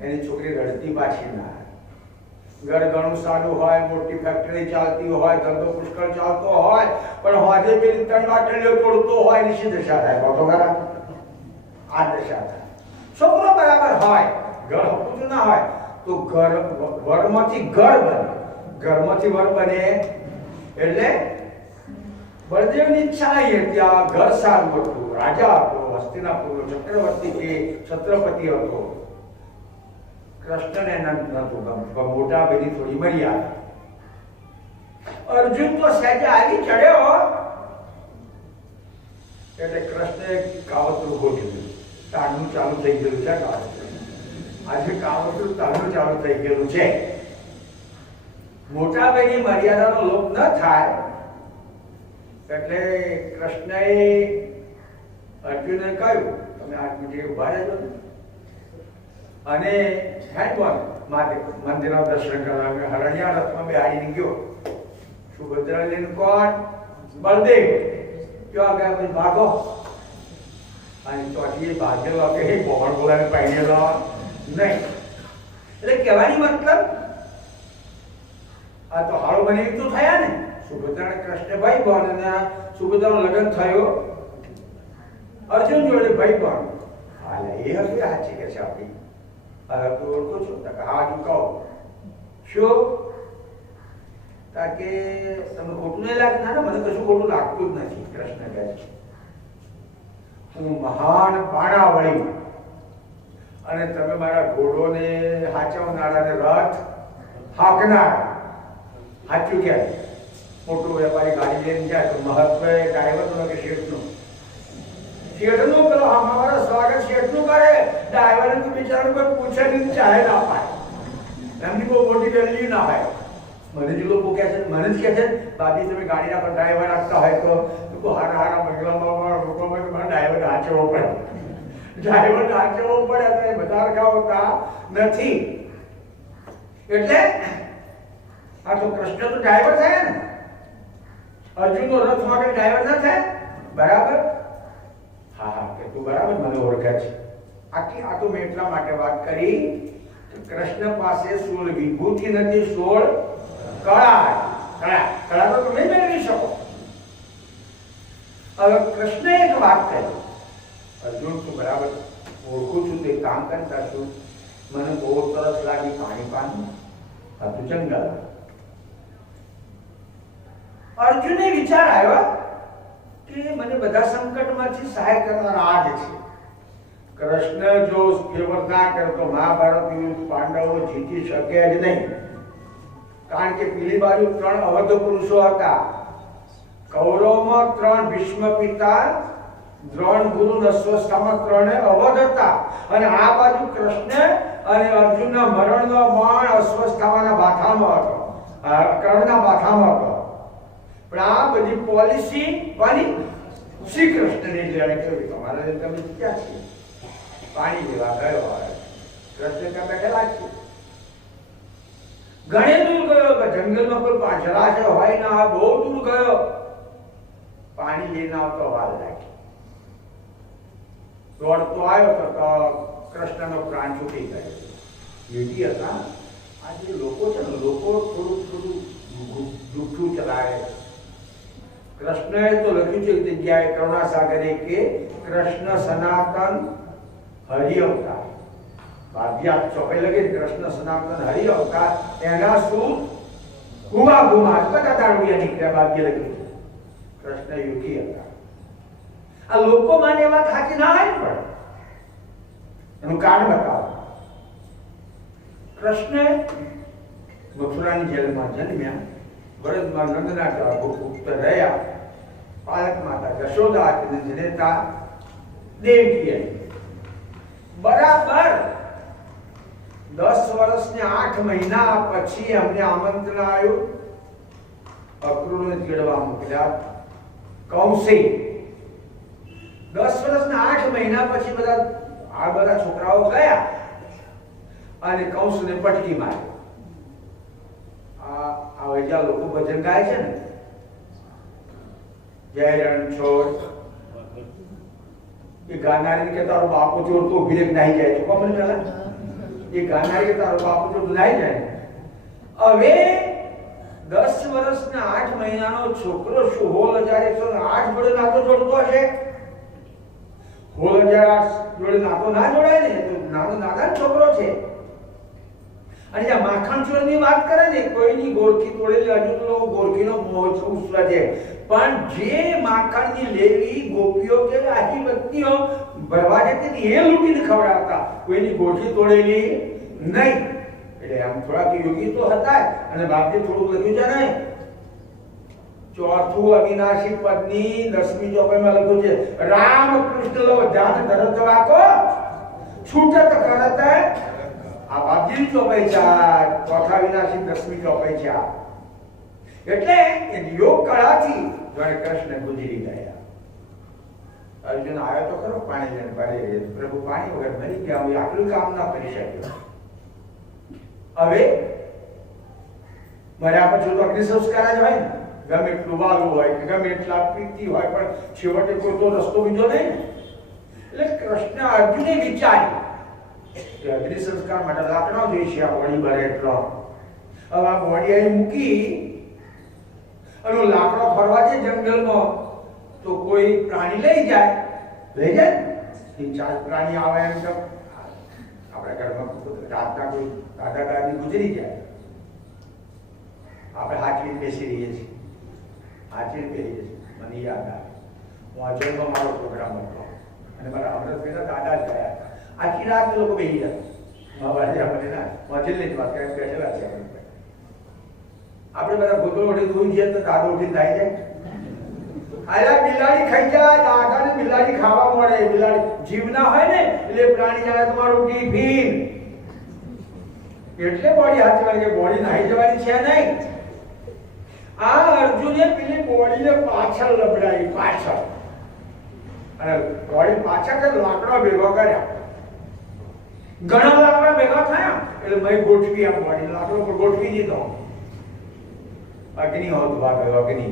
એની છોકરી રડતી પાછી ના આવે. ઘર ઘણું સારું હોય, મોટી ફેક્ટરી ચાલતી હોય, ધંધો પુષ્કળ ચાલતો હોય, પણ હોજે પેલી ત્રણ બાટલીઓ તોડતો હોય એની શી દશા થાય? બોલો ખરા? આ દશા થાય. છોકરો બરાબર હોય, ઘર હપુતું ના હોય તો ઘર વરમાંથી ઘર બને, ઘરમાંથી વર બને. એટલે બળદેવની ઈચ્છા એ હતી આ ઘર સારું હતું, રાજા હતો, હસ્તિનાપુરનો ચક્રવર્તી કે છત્રપતિ હતો. કૃષ્ણને નતું ગમતું, મોટા ભાઈની થોડી મર્યાદા. અર્જુન તો સહેજે આવી ચડ્યો એટલે કૃષ્ણે કાવતરું ગોઠવ્યું. તાળનું ચાલુ થઈ ગયું છે કાવતરું. આજે કાવતરું તાળનું ચાલુ થઈ ગયું છે. મોટા ભાઈની મર્યાદાનો લોપ ન થાય એટલે કૃષ્ણએ અર્જુનને કહ્યું તમે આજ મુજે ઉભા રહેજો અને મંદિરના દર્શન કરવા. હરણ્યા રથમાં બેહાડીને ગયો. સુભદ્રા લઈને કોણ? બળદેવ. ક્યાં ગયા? પછી ભાગો. અને ચોથી ભાગેલો કે હે બોહણ બોલાને પહેરેલો નહીં. એટલે કહેવાની મતલબ આ તો હાળો બની તો થયા ને. સુભદ્રા કૃષ્ણ ભાઈ બહેન, સુભદ્રાનું લગ્ન થયું અર્જુન જોડે ભાઈ બહેન. હાલ એ હવે સાચી કે છે આપણી. હવે તું ઓળખો છો? હા તું કહો. શું? તાકે તમને ખોટું નહીં લાગે? ના, મને કશું ખોટું લાગતું જ નથી. કૃષ્ણ કહે છે હું મહાન બાણાવળી અને તમે મારા ઘોડોને હાચવનારાને રથ હાંકનાર. સાચું કે મોટો વેપારી ગાડી લઈને જાય તો મહત્વ ડ્રાઈવરનું કે શેઠનું? શેઠનું. પેલો અમારા સ્વાગત શેઠનું કરે. ડ્રાઈવરને તો બિચારાનું કોઈ પૂછે નહીં, ચાહે ના પાય. એમની બહુ મોટી વેલ્યુ ના હોય. મને જ લોકો કહે છે, મને જ કહે છે બાબી તમે ગાડીના પર ડ્રાઈવર રાખતા હોય તો હારા હારા બંગલામાં લોકોમાં ડ્રાઈવર નાચવો પડે. ડ્રાઈવર નાચવો પડે તો એ બધા રખાવતા નથી. એટલે આ તો કૃષ્ણ તો ડ્રાઈવર થયા ને. અર્જુનનો રથ માટે ડ્રાઈવર ના થાય? બરાબર? હા હા કે તું બરાબર મને ઓળખે છે. આખી આ તો મેં એટલા માટે વાત કરી કે કૃષ્ણ પાસે 16 વિભૂતિ નથી, 16 કળા. કળા તો તમે મેળવી શકો. હવે કૃષ્ણએ એક વાત કરી, અર્જુન તું બરાબર ઓળખું છું તે કામ કરતા છું, મને બહુ તરસ લાગી પાણી પાણી હતું જંગલ. અર્જુનને વિચાર આવ્યો કે મને બધા સંકટમાંથી સહાય કરનાર આ જ છે. કૃષ્ણ જો ફેવર ના કરતો મહાભારત યુદ્ધ પાંડવો જીતી શકે જ નહીં, કારણ કે પેલી બાજુ 3 અવધ પુરુષો હતા. કૌરવમાં 3 ભીષ્મ પિતા, દ્રોણ ગુરુ, અશ્વત્થામા 3 અવધ હતા, અને આ બાજુ કૃષ્ણ અને અર્જુનના મરણનો બાણ અશ્વત્થામાના માથામાં હતો, કર્ણના માથામાં હતો. પણ આ બધી પોલિસી કોની? શ્રી કૃષ્ણની જ હતી. તમારે તમે ક્યાં છે? પાણી લેવા ગયો હોય, કૃષ્ણ ત્યાં બેઠેલા છે. ઘણે દૂર ગયો, જંગલમાં કોઈ પાછળાશે હોય ના, બહુ દૂર ગયો, પાણી લઈને આવતો વાર લાગી. દોડતો આવ્યો તો કૃષ્ણનો પ્રાણ છૂટી ગયો. યુગી હતા. આ જે લોકો છે ને, લોકો થોડું દુઃખું ચલાવે. કૃષ્ણએ તો લખ્યું છે જગ્યાએ કરુણાસાગરે કે કૃષ્ણ સનાતન હરિ અવતાર. ભાગ્યા ચોપે લગે કૃષ્ણ સનાતન હરિ અવતાર. એના શું ગુમા બધા દારૂડિયા નીકળ્યા. ભાગ્ય લખ્યું છે કૃષ્ણ યુગી હતા. આ લોકો માને એવા થાકી ના હોય, પણ એનું કારણ બતાવો. કૃષ્ણ મથુરાની જેલમાં જન્મ્યા, વરદમાં નંદના પુત્ર રહ્યા, પાલક માતા યશોદા અને જનેતા દેવકી. બરાબર 10 વર્ષ ને 8 મહિના પછી અમને આમંત્રણ આવ્યું અક્રૂરને તેડવા મોકલ્યા કૌશી. 10 વર્ષ ને 8 મહિના પછી બધા છોકરાઓ ગયા અને કૌશને પટકી મારી. આ વૈજા લોકો ભજન ગાય છે ને, જય રણછોડ, એ ગાનારી કે તારો બાપુ ચોર તો ઉભી રહી નાહી જાય. તો કોણ પેલા એ ગાનારી કે તારો બાપુ ચોર નાહી જાય. હવે 10 વર્ષના 8 મહિનાનો છોકરો 16,108 જોડે નાતો જોડતો હશે. 16,008 જોડે નાતો ના જોડાય ને, તો નાનો છોકરો છે. અને આ માખણ ચોરની વાત કરે ને, કોઈની ગોરખી તોડેલી, હજુ તો ગોરખીનો મહોત્સવ ઉસવા છે, પણ જે માખણની લેવી ગોપીઓ કે આખી વ્યક્તિઓ ભરવા જતી એ લૂંટીને ખવડાવતા, કોઈની ગોરખી તોડેલી નહીં. એટલે આમ થોડાક યોગી તો હતા. અને બાપજી થોડું લખ્યું છે ને, ચોથું અવિનાશી પદની 10મી ચોપાઈમાં લખ્યું છે રામ કૃષ્ણ લો ધ્યાન ધરત વાકો છૂટત કરત. આ બાપજી ચોપાઈ છે, ચોથા વિનાશી 10મી ચોપાઈ છે. એટલે યોગ કળાથી જાણે કૃષ્ણ ગુજરી ગયા. અર્જુન આવ્યો તો ખરો પાણી લઈને, ભરે પ્રભુ પાણી વગર મરી ગયા, હું આટલું કામ ના કરી શક્યો. હવે મર્યા પછી તો અગ્નિ સંસ્કાર જ હોય ને, ગમે એટલું વાલું હોય કે ગમે એટલા પ્રીતિ હોય, પણ છેવટે કોઈ તો રસ્તો બીજો નહીં. એટલે કૃષ્ણ અર્જુને વિચાર્યું કે અગ્નિ સંસ્કાર માટે લાકડો જોઈશે, આ બોડી ભરે એટલો. હવે આ બોડી અહીં મૂકી અને લાકડો ફરવા જાય જંગલમાં, તો કોઈ પ્રાણી લઈ જાય. 3-4 પ્રાણી આવે એમ તો આપણા ઘરમાં રાતના કોઈ દાદા દાદી ગુજરી જાય, આપણે હાથવીને બેસી રહીએ છીએ, હાથવીને બેસી છીએ. મને યાદ આવે વાંચનમાં મારો પ્રોગ્રામ હતો અને મારા અમૃત પેલા દાદા જ ગયા હતા. આખી રાત લોકો બેસી જતા વાંચેલી જ વાત કરે, બેઠેલા છે. આપણે બધા ગોદડો ઓઢી ધોઈ જઈએ તો દાદો ઉઠી થાય જાય. આયા બિલાડી ખાઈ જાય, દાદાને બિલાડી ખાવા મળે. બિલાડી જીવ ના હોય ને એટલે પ્રાણી જાણે તમારું ટિફિન. એટલે બોડી હાથ વાગે, બોડી નાહી જવાની છે નહીં. આ અર્જુને પેલી બોડીને પાછળ લબડાવી, પાછળ, અને બોડી પાછળ કે લાકડો ભેગો કર્યા. ઘણા લાકડા ભેગા થયા એટલે મેં ગોઠવી આ બોડી લાકડો પર ગોઠવી દીધો. અગ્નિ હોત ગયો. અગ્નિ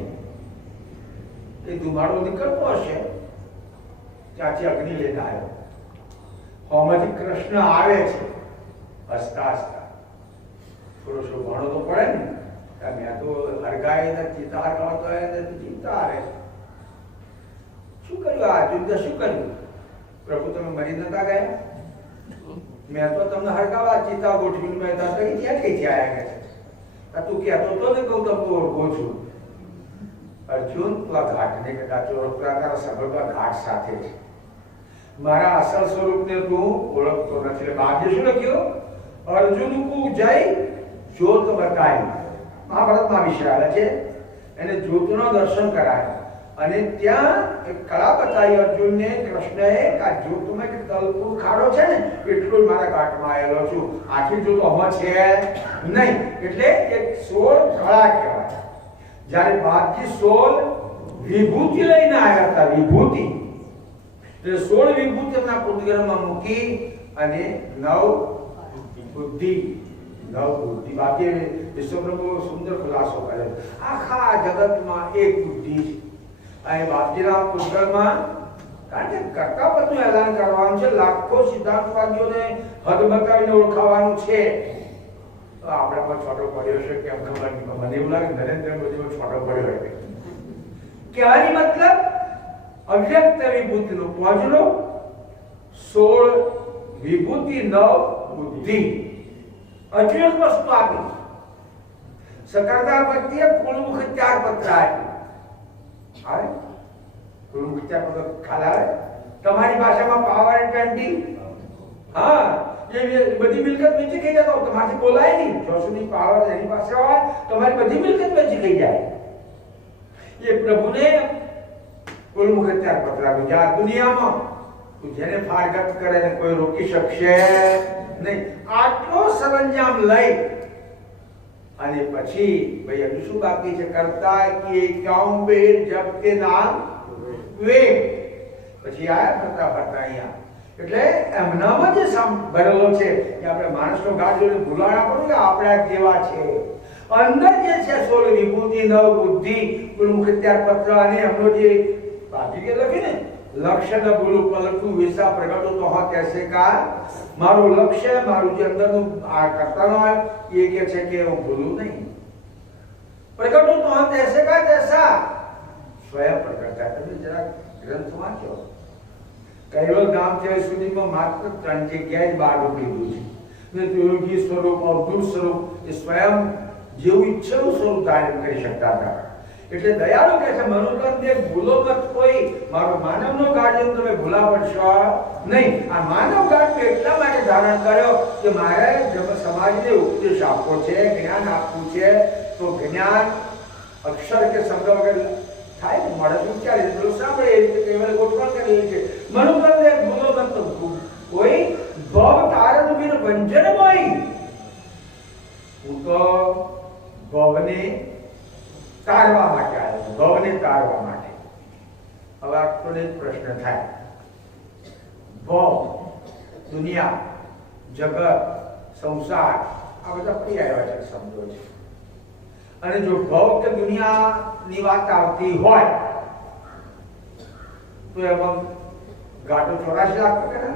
એ ધુમાડો નીકળતો હશે, ત્યાંથી અગ્નિ લઈને આવ્યો. હોમાંથી કૃષ્ણ આવે છે હસતા હસતા. થોડો શોભાણો તો પડે ને, મેં તો હરગાય ને ચિતા હરગાવતો હોય ને ચિંતા આવે. શું કર્યું આ યુદ્ધ? શું કર્યું પ્રભુ? તમે મરી નતા ગયા? મેં તો તમને હરગાવા ચિતા ગોઠવીને મેં ત્યાં કઈથી આવ્યા કે તું કહેતો તો ને કહું તમને ઓળખો છું. અર્જુન તો આ ઘાટને કદાચ ઓળખતા સગવડતા ઘાટ સાથે છે. મારા અસલ સ્વરૂપને તું ઓળખતો નથી. એટલે બાપજીએ શું લખ્યું? અર્જુન કુ જય જ્યોત બતાઈ. મહાભારતમાં વિષય આવે છે. એને જ્યોતનો દર્શન કરાય અને ત્યાં એક કળા બતાવી અર્જુનને કૃષ્ણએ કે આ જ્યોતમાં કે તલપુર ખાડો છે ને એટલો જ મારા ઘાટમાં આવેલો છું. આખી જ્યોત આમાં છે નહીં. એટલે એક 16 કળા કહેવાય. જ્યારે બાપજી 16 વિભૂતિ લઈને આવ્યા હતા. વિભૂતિ એટલે 16 વિભૂતિ એમના પૂતગલમાં મૂકી અને 9 બુદ્ધિ બાપજીએ વિશ્વપ્રભુ સુંદર ખુલાસો કર્યો. આખા જગતમાં એક બુદ્ધિ છે. અને બાપજીના પૂતગલમાં કારણ કે કર્તાપતનું એલાન કરવાનું છે. લાખો સિદ્ધાંતવાદીઓને હદ બતાવીને ઓળખાવાનું છે. તો આપણામાં છોટો પડ્યો છે કે ખબર નહીં. મને એવું લાગે નરેન્દ્ર મોદીમાં છોટો પડ્યો હોય. કહેવાની મતલબ અવ્યક્ત વિભૂતિનો પહોંચલો, 16 વિભૂતિ, 9 બુદ્ધિ. અચૂક વસ્તુ આપી. સકરદાર પતિએ કુલમુખ 4 પત્ર આપ્યું. આવે કુલમુખ 4 પત્ર ખ્યાલ આવે? તમારી ભાષામાં પાવર 20. હા, એ બધી મિલકત વેચી ખાઈ જતો. તમારથી બોલાય નહીં. જો સુધી પાવર એની પાસે હોય તમારી બધી મિલકત વેચી ખાઈ જાય. એ પ્રભુને કુલમુખ 4 પત્ર આપ્યું. જ્યાં દુનિયામાં જેને ફારગત કરે ને કોઈ રોકી શકશે નહીં. આટલો સરંજામ લઈ અને પછી ભાઈ હજુ શું બાકી છે? કરતા કે ક્યાં બેર જબ કે નામ વે. પછી આયા ફરતા અહીંયા. એટલે એમનામાં જે ભરેલો છે કે આપણે માણસનો ગાજોને ભૂલાણા પડું કે આપણા કેવા છે. અંદર જે છે 16 વિભૂતિ, 9 બુદ્ધિ, કુલમુખ 4 પત્ર અને એમનો જે બાકી કે લખી ને લક્ષ્ય ન ભૂલું પલટું વિસા પ્રગટો તો હા કહેશે કા. મારું લક્ષ્ય, મારું જે અંદરનું આ કરતાનો એ કે છે કે હું ભૂલું નહીં. પ્રગટો તો હા કહેશે કા જૈસા સ્વયં પ્રગટ થાય. તમે જરા ગ્રંથ વાંચો. કૈવલ ધામ છે સુધીમાં માત્ર 3 જગ્યાએ જ બહાર કીધું છે. ને યોગી સ્વરૂપ, અવધૂત સ્વરૂપ એ સ્વયં જેવું ઈચ્છેલું સ્વરૂપ ધારણ કરી શકતા હતા. એટલે દયાળુ કહે છે મનુષ્યને ભૂલો મત કોઈ. મારો માનવનો ગાઢ તમે ભૂલા પડશો નહીં. આ માનવ ગાઢ એટલા માટે ધારણ કર્યો કે મારે સમાજને ઉપદેશ આપવો છે, જ્ઞાન આપવું છે. તો જ્ઞાન અક્ષર કે શબ્દ વગર થાય ને મળે વિચારે પેલું સાંભળે એ રીતે કેવળ ગોઠવણ કરી છે. મનુષ્યને ભૂલો મત કોઈ ભવ તારણ બિન ભંજન હોય. હું તો ભવને તારવા માટે આવ્યો. ભવને તારવા માટે. હવે આપણને એક પ્રશ્ન થાય. ભવ, દુનિયા, જગત, સંસાર આ બધા કઈ આવ્યા છે શબ્દો છે. અને જો ભવ કે દુનિયાની વાત આવતી હોય તો એમાં ઘાટો 84 લાખ કરે.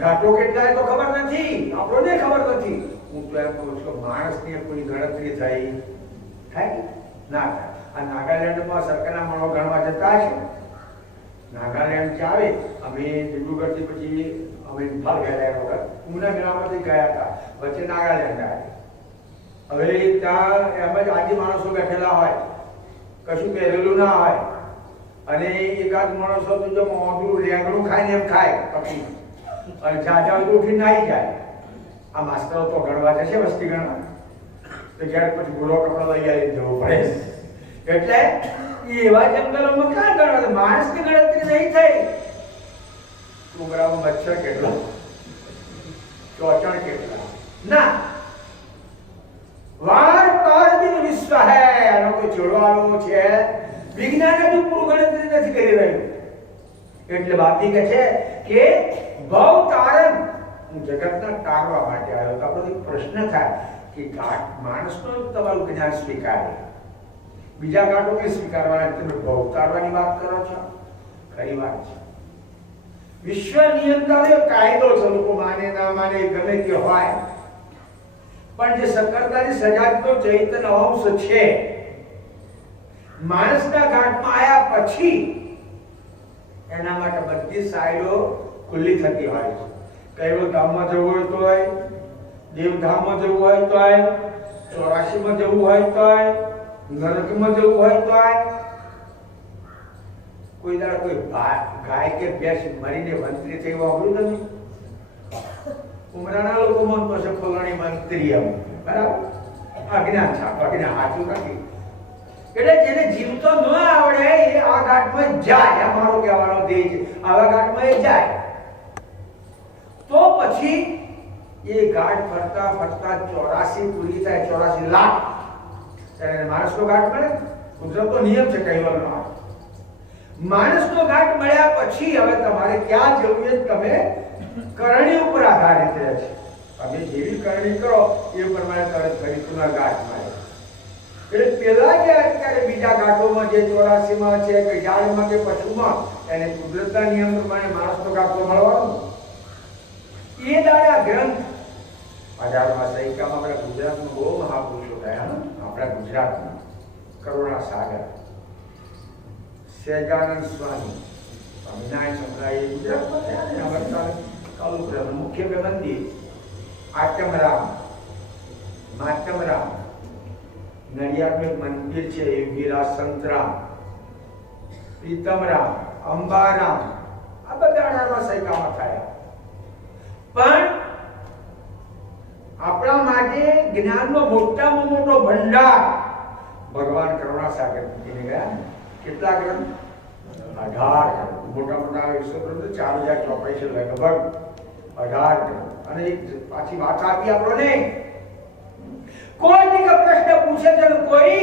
ઘાટો કેટલા તો ખબર નથી. આપણને ખબર નથી. હું તો એમ કહું છું માણસની કોઈ ગણતરી થાય ના થાય. આ નાગાલેન્ડમાં સરકારના માણસો ગણવા જતા છે. નાગાલેન્ડ કે આવે અમે દિબ્રુગઢથી પછી અમે ઇમ્ફાલ ગયા વખત ઉના મેળામાંથી ગયા હતા. વચ્ચે નાગાલેન્ડ આવ્યા. હવે ત્યાં એમ જ આદિ માણસો બેઠેલા હોય, કશું પહેરેલું ના હોય અને એકાદ માણસો તો જો મોઢું રેંગણું ખાઈને એમ ખાય પક્ષી અને જાજા ઉઠીને નાહી જાય. આ માસ્તરો તો ગણવા જશે વસ્તી ગણવા તો ક્યારેક પછી ભૂલો કપડા લઈ આવી જવું પડે. એટલે એવા જંગલોમાં ક્યાં ગણવા? માણસની ગણતરી નહીં થઈ. ડુંગરામાં મચ્છર કેટલો, ચોચણ કેટલા ના. વાર પાર બિન વિશ્વ હે. આનો કોઈ જોડવાનો છે વિજ્ઞાન હજુ પૂરું ગણતરી નથી કરી રહ્યું. એટલે બાપજી કહે છે કે ભવ તારણ હું જગતના તારવા માટે આવ્યો. તો આપણો એક પ્રશ્ન થાય કે માણસનો તમારું જ્ઞાન સ્વીકારે, બીજા ગાંઠો કે સ્વીકારવાના? તમે ભવ તારવાની વાત કરો છો. ખરી વાત છે. વિશ્વની અંદર કાયદો છે. લોકો માને ના માને ગમે તે હોય પણ જે સકરદારી સજાતનો ચૈતન્ય અંશ છે માણસના ઘાટમાં આવ્યા પછી એના માટે બધી સાઈડો ખુલ્લી થતી હોય છે. કૈવલ ધામમાં જવું હોય તોય, દેવધામમાં જવું હોય તોય, 84માં જવું હોય તોય, નરકમાં જવું હોય તોય કોઈ દાડો કોઈ ગાય કે ભેંસ મરીને મંત્રી થઈ વાપર્યું તમે? ઉમરાના લોકો મન પાસે ફલાણી મંત્રી આમ બરાબર અજ્ઞાન છે, અજ્ઞાન સાચું નથી. એટલે જેને જીવતો ન આવડે એ આ ઘાટમાં જાય, આ મારો કહેવાનો ધ્યેય છે. આવા ઘાટમાં એ જાય તો પછી એ ઘાટ ફરતા ફરતા 84 પૂરી થાય, 84 લાખ ત્યારે માણસનો ઘાટ મળે. કુદરતનો નિયમ છે કહેવાનો. માણસનો ઘાટ મળ્યા પછી હવે તમારે ક્યાં જવું એ તમે કરણી ઉપર આધારિત રહે છે. તમે જેવી કરણી કરો એ પ્રમાણે તરત ફરીથી ઘાટ મળે. એટલે પેલા જે અત્યારે બીજા ઘાટોમાં જે 84 માં છે કે ઝાડમાં કે પશુમાં એને કુદરતના નિયમ પ્રમાણે માણસનો ઘાટ તો મળવાનો. એ દાડા ગ્રંથ 18મા સૈકામાં આપણા ગુજરાતમાં બહુ મહાપુરુષો થયા. આપણા ગુજરાતમાં કરુણા સાગર, સહેજાનંદ સ્વામી, સ્વામિનારાયણ સંપ્રદાય ગુજરાતમાં થયા ને. અમરતાલ કાલુપુરા મુખ્ય મંદિર, આત્મરામ, માતમરામ, નડિયાદનું મંદિર છે યોગીરાજ સંતરામ, પ્રીતમરામ, અંબારામ, આ બધા 18મા સૈકામાં થયા. પણ આપણા માટે જ્ઞાનનો મોટામાં મોટો ભંડાર ભગવાન કરુણા સાગર મૂકીને ગયા. કેટલા ગ્રંથ? 18 મોટા મોટા 100 ગ્રંથ, 4000 ચોપાઈ છે લગભગ 18 ગ્રંથ. અને પાછી વાત આપી આપણને કોઈ પ્રશ્ન પૂછે છે કોઈ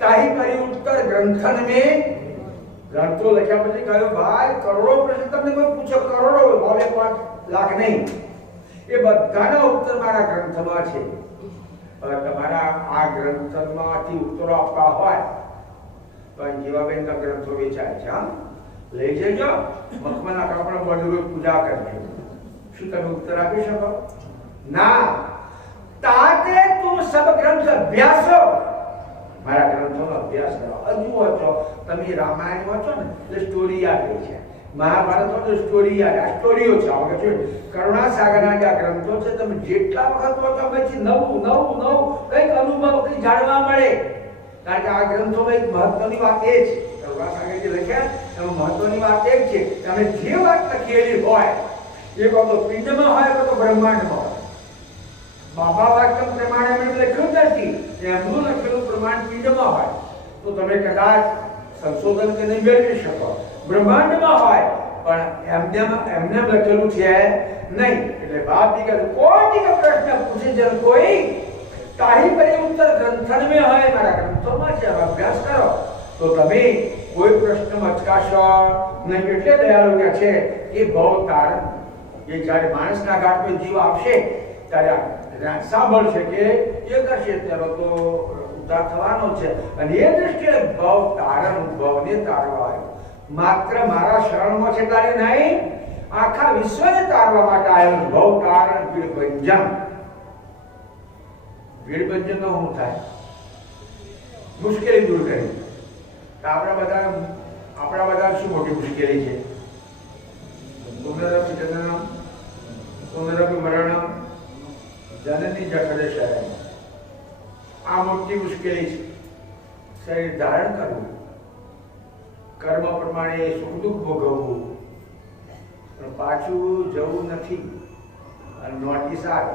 તાહી કરી ઉત્તર ગ્રંથન में ગ્રંથો લખ્યા પછી કહ્યું ભાઈ કરોડો પ્રશ્ન તમને કોઈ પૂછે, કરોડો ભાવે 5 લાખ નહીં, એ બધાના ઉત્તર મારા ગ્રંથમાં છે. હવે તમારા આ ગ્રંથમાંથી ઉત્તરો આપવા હોય તો જીવાબેન ના ગ્રંથો વેચાય છે. લઈ જજો, મખમલના કાપડ બધું પૂજા કરજો. શું તમે ઉત્તર આપી શકો? ના. તાતે તું સબ ગ્રંથ અભ્યાસો, મારા ગ્રંથોનો અભ્યાસ કરો. હજુ વાંચો તમે રામાયણ વાંચો ને એટલે સ્ટોરી યાદ રહી છે. મહાભારત વાંચો સ્ટોરી યાદ, આ સ્ટોરીઓ છે. હવે જો કરુણા સાગરના જે ગ્રંથો છે તમે જેટલા વખત વાંચો પછી નવું નવું નવું કંઈક અનુભવ કંઈક જાણવા મળે. કારણ કે આ ગ્રંથોમાં એક મહત્વની વાત એ છે, કરુણા સાગર જે લખ્યા એમાં મહત્વની વાત એ છે કે અમે જે વાત લખેલી હોય એ કાં તો પિંડમાં હોય કાં તો બ્રહ્માંડમાં હોય. બાબા વાક્ય પ્રમાણે એમણે લખ્યું નથી, એમનું લખેલું પ્રમાણ પિંડમાં હોય તો તમે કદાચ સંશોધન કે નહીં મેળવી શકો. બ્રહ્માંડમાં હોય પણ એમને લખેલું છે નહીં. એટલે બાપ દીકરા કોઈ પ્રશ્ન પૂછે છે કોઈ તાહી પરી ઉત્તર ગ્રંથન में હોય, મારા ગ્રંથોમાં છે, અભ્યાસ કરો તો તમે કોઈ પ્રશ્ન મચકાશો નહીં. એટલે દયાળુ કે છે એ ભવ તારણ, એ જ્યારે માણસના ઘાટમાં જીવ આવશે ત્યારે સાંભળશે કે એ કરશે ત્યારે તો ઉદ્ધાર થવાનો છે. અને એ દ્રષ્ટિએ ભવ તારણ, ભવને તારવા આવ્યો. માત્ર મારા શરણમાં છે તારે નહીં, આખા વિશ્વને તારવા માટે આવ્યો. ભવ તારણ ભીડભંજન. ભીડભંજન નો શું થાય? મુશ્કેલી દૂર કરી. આપણા બધા શું મોટી મુશ્કેલી છે? પુનરપી જનનમ પુનરપી મરણમ જનની જઠરે શયનમ. આ મોટી મુશ્કેલી છે. શરીર ધારણ કરવું, કર્મ પ્રમાણે સુખ દુઃખ ભોગવવું, પણ પાછું જવું નથી. અને નોટિસ આવે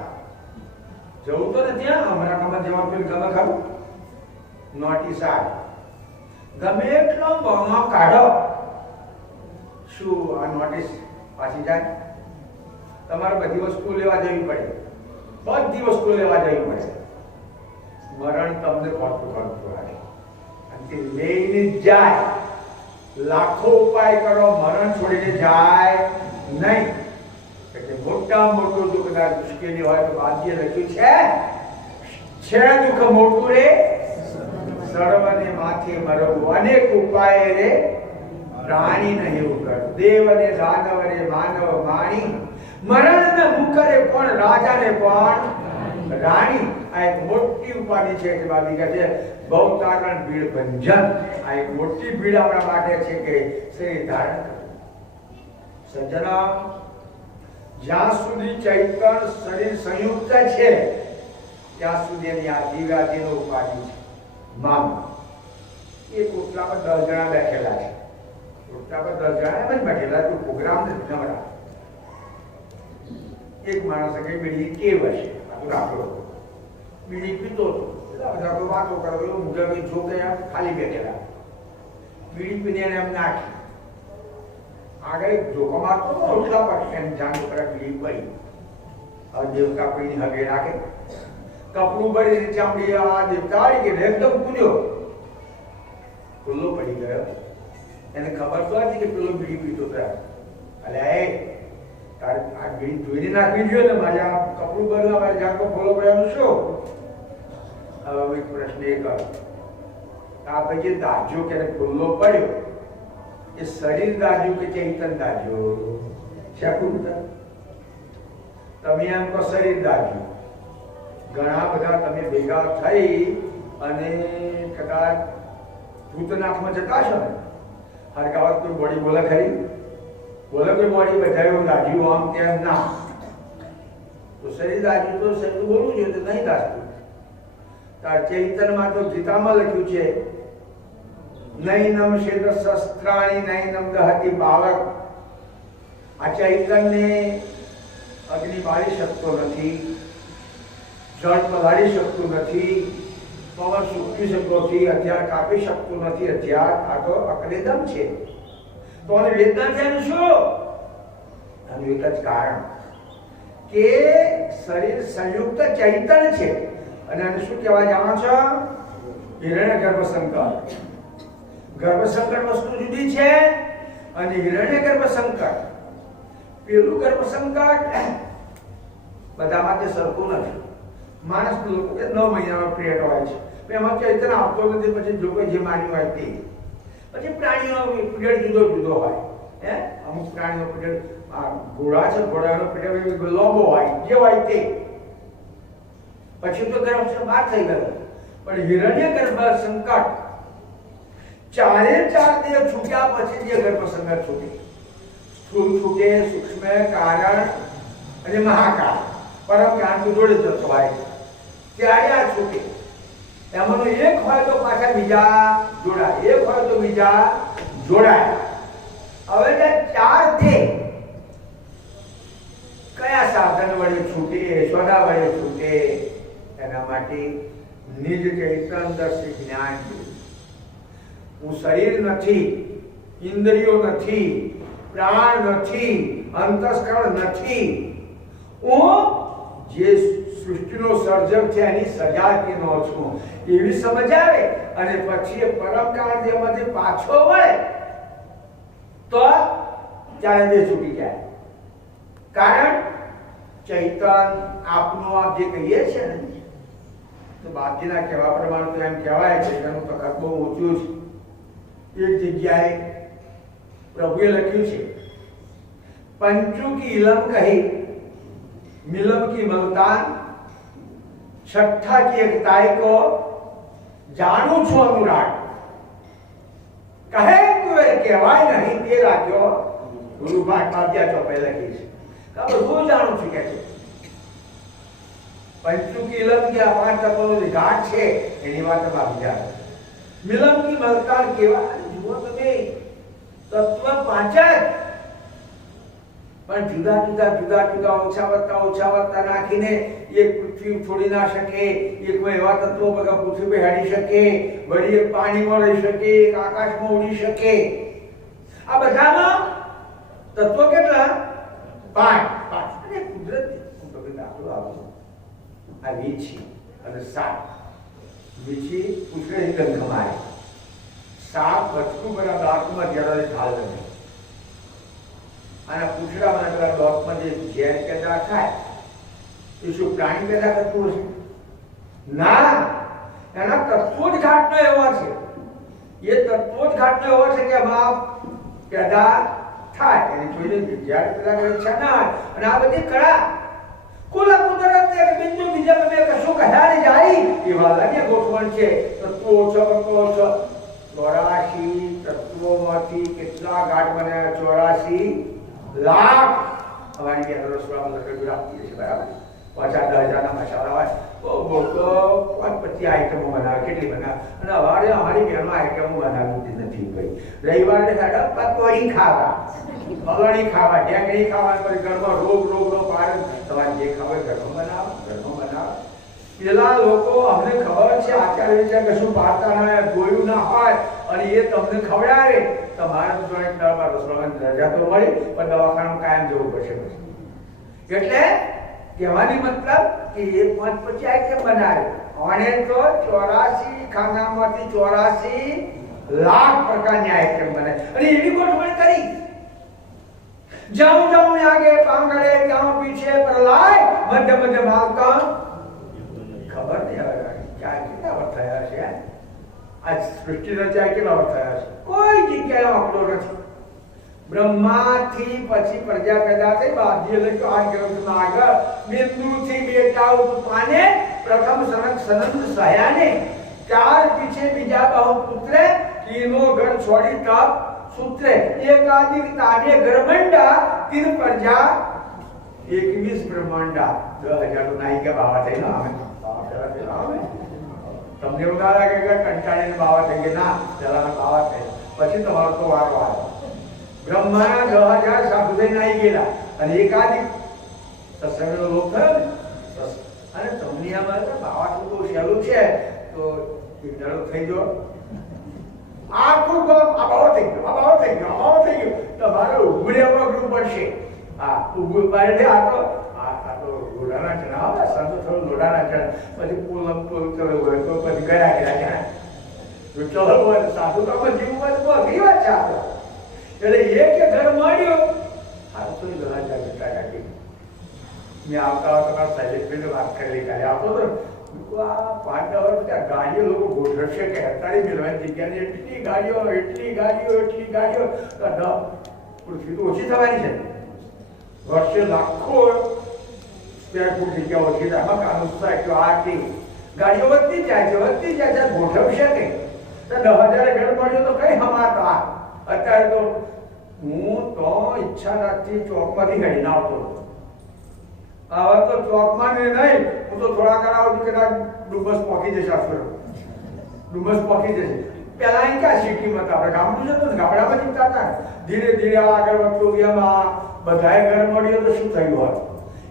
જવું તો નથી. અમારા કામમાં જવા કોઈ ગમે ખરું? નોટિસ આવે ગમે એટલો બહાનો કાઢો, શું આ નોટિસ પાછી જાય? તમારે બધી વસ્તુ લેવા જવી પડે, બધી વસ્તુ લેવા જવી પડે. મરણ તમને પડતું આવે અને તે લઈને જાય. લાખો ઉપાય કરો, મરણ છોડીને જાય નહીં. એટલે મોટા મોટું દુઃખ કદાચ મુશ્કેલી હોય તો બાદીએ લખ્યું છે દુઃખ મોટું રે સર્વને માથે મરવું, અનેક ઉપાય રે પ્રાણી નહીં ઉકળ, દેવ ને દાનવ રે માનવ માણી, મરણ ને મુકરે પણ રાજા ને પણ રાણી. આ એક મોટી ઉપાધિ છે કે બાબી કહે છે ભવ તારણ ભીડ ભંજન. આ એક મોટી ભીડ આપણા માટે છે કે શરીર ધારણ કરવું. સજ્જના, જ્યાં સુધી ચૈતન્ય શરીર સંયુક્ત છે ત્યાં સુધી એની આજીવાજીનો ઉપાધિ છે. મામ એ કોટલામાં 10 જણા બેઠેલા છે. ઉઠતા પર 10 જણા એમ જ બેઠેલા, કોઈ પ્રોગ્રામ નથી નવરા. એક માણસ કઈ બીડી કેવ હશે, આટલું રાખો બીડી પીતો હતો, એટલે બધા કોઈ વાતો કરે, પેલો મુગા કઈ જો ગયા ખાલી બેઠેલા, બીડી પીને એને એમ નાખી આગળ એક ધોકો મારતો હતો, ઉઠલા પર એમ જાણ ઉપર બીડી પડી. હવે દેવતા પીની હગે રાખે, કપડું ભરી ચામડી આ દેવતા આવી ગઈ, એકદમ કૂદ્યો, ખુલ્લો પડી ગયો. એને ખબર તો હતી કે પેલો બીડી પીતો હતો. અલે તારે આ બીડી ધોઈને નાખવી જોઈએ ને, મારે આ કપડું ભરવા મારે જાણકો ખોલો પડ્યાનું શું? હવે એક પ્રશ્ન એ કરો, આ પછી દાજો કે ખુલ્લો પડ્યો એ શરીર દાજુ કે ચૈતન દાજો? શકું તમે એમ કહો શરીર દાજુ. ઘણા બધા તમે ભેગા થઈ અને કદાચ ભૂતનાથમાં જતા છો ને, હરકાવત કોઈ બોડી બોલે ખરી? બોલે કોઈ બોડી બધાયું દાજ્યું આમ તેમ ના, તો શરીર દાજ્યું તો શરીર બોલવું જોઈએ, તો નહીં દાજતું. તાર ચૈતનમાં તો ગીતામાં લખ્યું છે, નૈનમ શેદ શસ્ત્રાણી નૈનમ દહતી બાળક. આ ચૈતનને અગ્નિ બાળી શકતો નથી, જળ પલાળી શકતું નથી, પવન સૂકવી શકતો નથી, હથિયાર કાપી શકતું નથી. હથિયાર આ તો અકલેદમ છે. તો આને વેદના છે શું? આનું એક જ કારણ કે શરીર સંયુક્ત ચૈતન છે. અને આને શું કહેવાય જાણો છો? હિરણ્ય ગર્ભસંકર. ગર્ભસંકર વસ્તુ જુદી છે અને હિરણ્ય ગર્ભસંકર, પેલું ગર્ભસંકટ બધા માટે સરખું નથી. માણસ લોકો કે 9 મહિનામાં પેટ હોય છે, એમાં ચૈતન્ય આવતો નથી. પછી જો કોઈ જે માન્યું હોય તે, પછી પ્રાણીઓનો પીરિયડ જુદો જુદો હોય. અમુક પ્રાણીઓ પીરિયડ, ઘોડા છે, ઘોડાનો પીરિયડ લાંબો હોય, જે હોય તે. પછી તો ગર્ભ બહાર થઈ ગયો. પણ હિરણ્ય ગર્ભ સંકટ ચારે ચાર દેહ છૂટ્યા પછી જે ગર્ભ સંકટ છૂટે, સ્થૂળ છૂટે, સૂક્ષ્મ, કારણ અને મહાકાળ, પરમ જ્ઞાન જોડે જતો હોય ત્યારે આ છૂટે. એમાંનો એક હોય તો પાછા બીજા જોડાય, એક હોય તો બીજા જોડાય. હવે જે ચાર દેહ કયા સાધન વડે છૂટે, સોદા વડે છૂટે? એના માટે નિજ ચૈતન દર્શી જ્ઞાન. હું શરીર નથી, ઇન્દ્રિયો નથી, પ્રાણ નથી, અંતસ્કરણ નથી. હું જે સૃષ્ટિનો સર્જક છે એની સજાતીનો છું, એવી સમજ આવે. અને પછી એ પરમ કારણ જેમાંથી પાછો વળે તો ચારે દેહ છૂટી જાય. કારણ ચૈતન આપનું આપ જે કહીએ છે ને, તો બાપજીના કહેવા પ્રમાણે તો એમ કહેવાય છે કે એનું તખત બહુ ઊંચું છે. એક જગ્યાએ પ્રભુએ લખ્યું છે, पंचू की इलम कही मिलम की ममता छठा की एकताई को जानू छो अनुराग कहे कोई कहेवाय नहीं ते राख्यो गुरु भागवत्या ચોપે લખી છે કે બધું જાણું છું કે છે पंचू की इलम के पांच तत्वों घाट છે એની વાત બાકી જાય मिलम की ममता केवा જુઓ તમે તત્વ પાંચ જ પણ જુદા જુદા ઓછા નાખીને એક પૃથ્વી છોડી ના શકે, એક એવા તત્વો બગા પૃથ્વી પર હેડી શકે, વળી એક પાણીમાં રહી શકે, એક આકાશમાં ઉડી શકે. આ બધામાં તત્વો કેટલા? પાંચ. અને કુદરતી હું તમને દાખલો આપું. આ વીછી અને સાપ. વીછી પૂછડી ગંધમાય, સાપ બચકું બધા દાંતમાં જયારે ઢાલ નથી અને પૂછડામાં પેલા ડોકમાં જે ઝેર પેદા થાય એ શું પ્રાણી પેદા કરતું હશે? ના, એના તત્વો જ ઘાટનો એવો છે. એ તત્વો જ ઘાટનો એવો છે કે બાપ પેદા થાય એની જોઈને ઝેર પેદા કરે છે ના. અને આ બધી કળા કુલ કુદરત એક બિંદુ બીજા બે કશું કહેવાય જાય એવા લાગે ગોઠવણ છે. તત્વો ઓછો 84 તત્વોમાંથી કેટલા ઘાટ બન્યા? 84 લાખ. અમારી કે રસોડામાં લખેલું રાખીએ છીએ બરાબર. 50,000 મસાલા હોય તો 25 આઈટમો બનાવે, કેટલી બનાવે. અને અવારે અમારી ઘરમાં આઈટમો બનાવતી નથી ભાઈ. રવિવારે સાડા પકોડી ખાવા, અગણી ખાવા, ઢેંગણી ખાવા, પછી ઘરમાં રોગ પાડે. તમારે જે ખાવે ઘરમાં બનાવો. પેલા લોકો અમને ખબર છે આચાર્ય છે કશું પાડતા ના જોયું ના હોય અને એ તમને ખવડાવે. તમારે રજા તો મળી પણ દવાખાનું કાયમ જવું પડશે. એટલે કહેવાની મતલબ કે એ 5-25 આઈટમ બનાવે. અને તો 84 ખાનામાંથી 84 લાખ પ્રકારની આઈટમ બને અને એવી ગોઠવણ કરી. જાઉં આગે પાંગળે, જાઉં પીછે પ્રલય, મધ્ય ભાગતા ખબર નહીં આવે ક્યાં કેટલા વર્ષ થયા છે. આ સૃષ્ટિ રચાય કેટલા વર્ષ થયા છે કોઈ જગ્યાએ આંકડો નથી. બ્રહ્માથી પછી પ્રજા પેદા થઈ. બાજી લખ્યું આ ગ્રંથમાં આગળ બિંદુથી બેટા ઉત્પાને પ્રથમ સનંદ સયાને ચાર પીછે બીજા બહુ પુત્રે તીનો ઘર છોડી તપ સૂત્રે એકાદિક તાબે ગ્રહમંડા તીન પ્રજા 21 બ્રહ્માંડા 10,000 નાયિકા બાવા થઈ ના આવે. તમને એવું ના લાગે કે કંટાળીને બાવા થઈ કે ના પેલાના બાવા થઈ પછી તમારો તો વારો આવ્યો. બ્રહ્માના 10,000 સાધુ થઈને આવી ગયેલા અને એકાદિક સત્સંગનો લોક થયો ને. અને તમને આમાં બાવા તો બહુ સહેલું છે તો એક દડો થઈ ગયો આખું આ બાવો થઈ ગયો તમારે ઉભું રહેવા ગ્રુપ પડશે. હા ઉભું પાડે આ તો લોડાના ચણા સંતો થોડું લોડાના ચણા પછી પુલ ચલો હોય તો પછી ગયા ચણા તો ચલો હોય સાધુ તો જીવવું હોય તો અઘરી વાત છે. એટલે એ કે ઘર મળ્યો આ તો લોડા જાગતા કાઢી. મેં આવતા તમારા સાહેબભાઈને વાત કરેલી કાલે આવતો હતો આ 5 વર્ષ ત્યાં ગાડીઓ લોકો ગોઠવશે કે 48 મિલવાની જગ્યાની એટલી ગાડીઓ પૃથ્વી તો ઓછી થવાની છે. વર્ષે લાખો સ્ક્વેર ફૂટ જગ્યા ઓછી થાય. મકાનો સાઈડ આટલી ગાડીઓ વધતી જાય છે ગોઠવશે કે 10,000 ઘર મળ્યો તો કઈ હમાતા. અત્યારે તો હું તો ઈચ્છા નથી ચોકમાંથી ઘડીને આવતો. હવે તો ચોકમાં ને નહીં હું તો થોડા કાળ આવું કદાચ ડુમસ પહોંચી જશે. ડુમસ પહોંચી જશે. પેલા અહીં ક્યાં સિટીમાં હતા આપણે ગામડું છે ને ગામડામાં જીવતા હતા. ધીરે ધીરે આગળ વધતું એમાં બધાએ ઘર મળ્યો તો શું થયું હોય.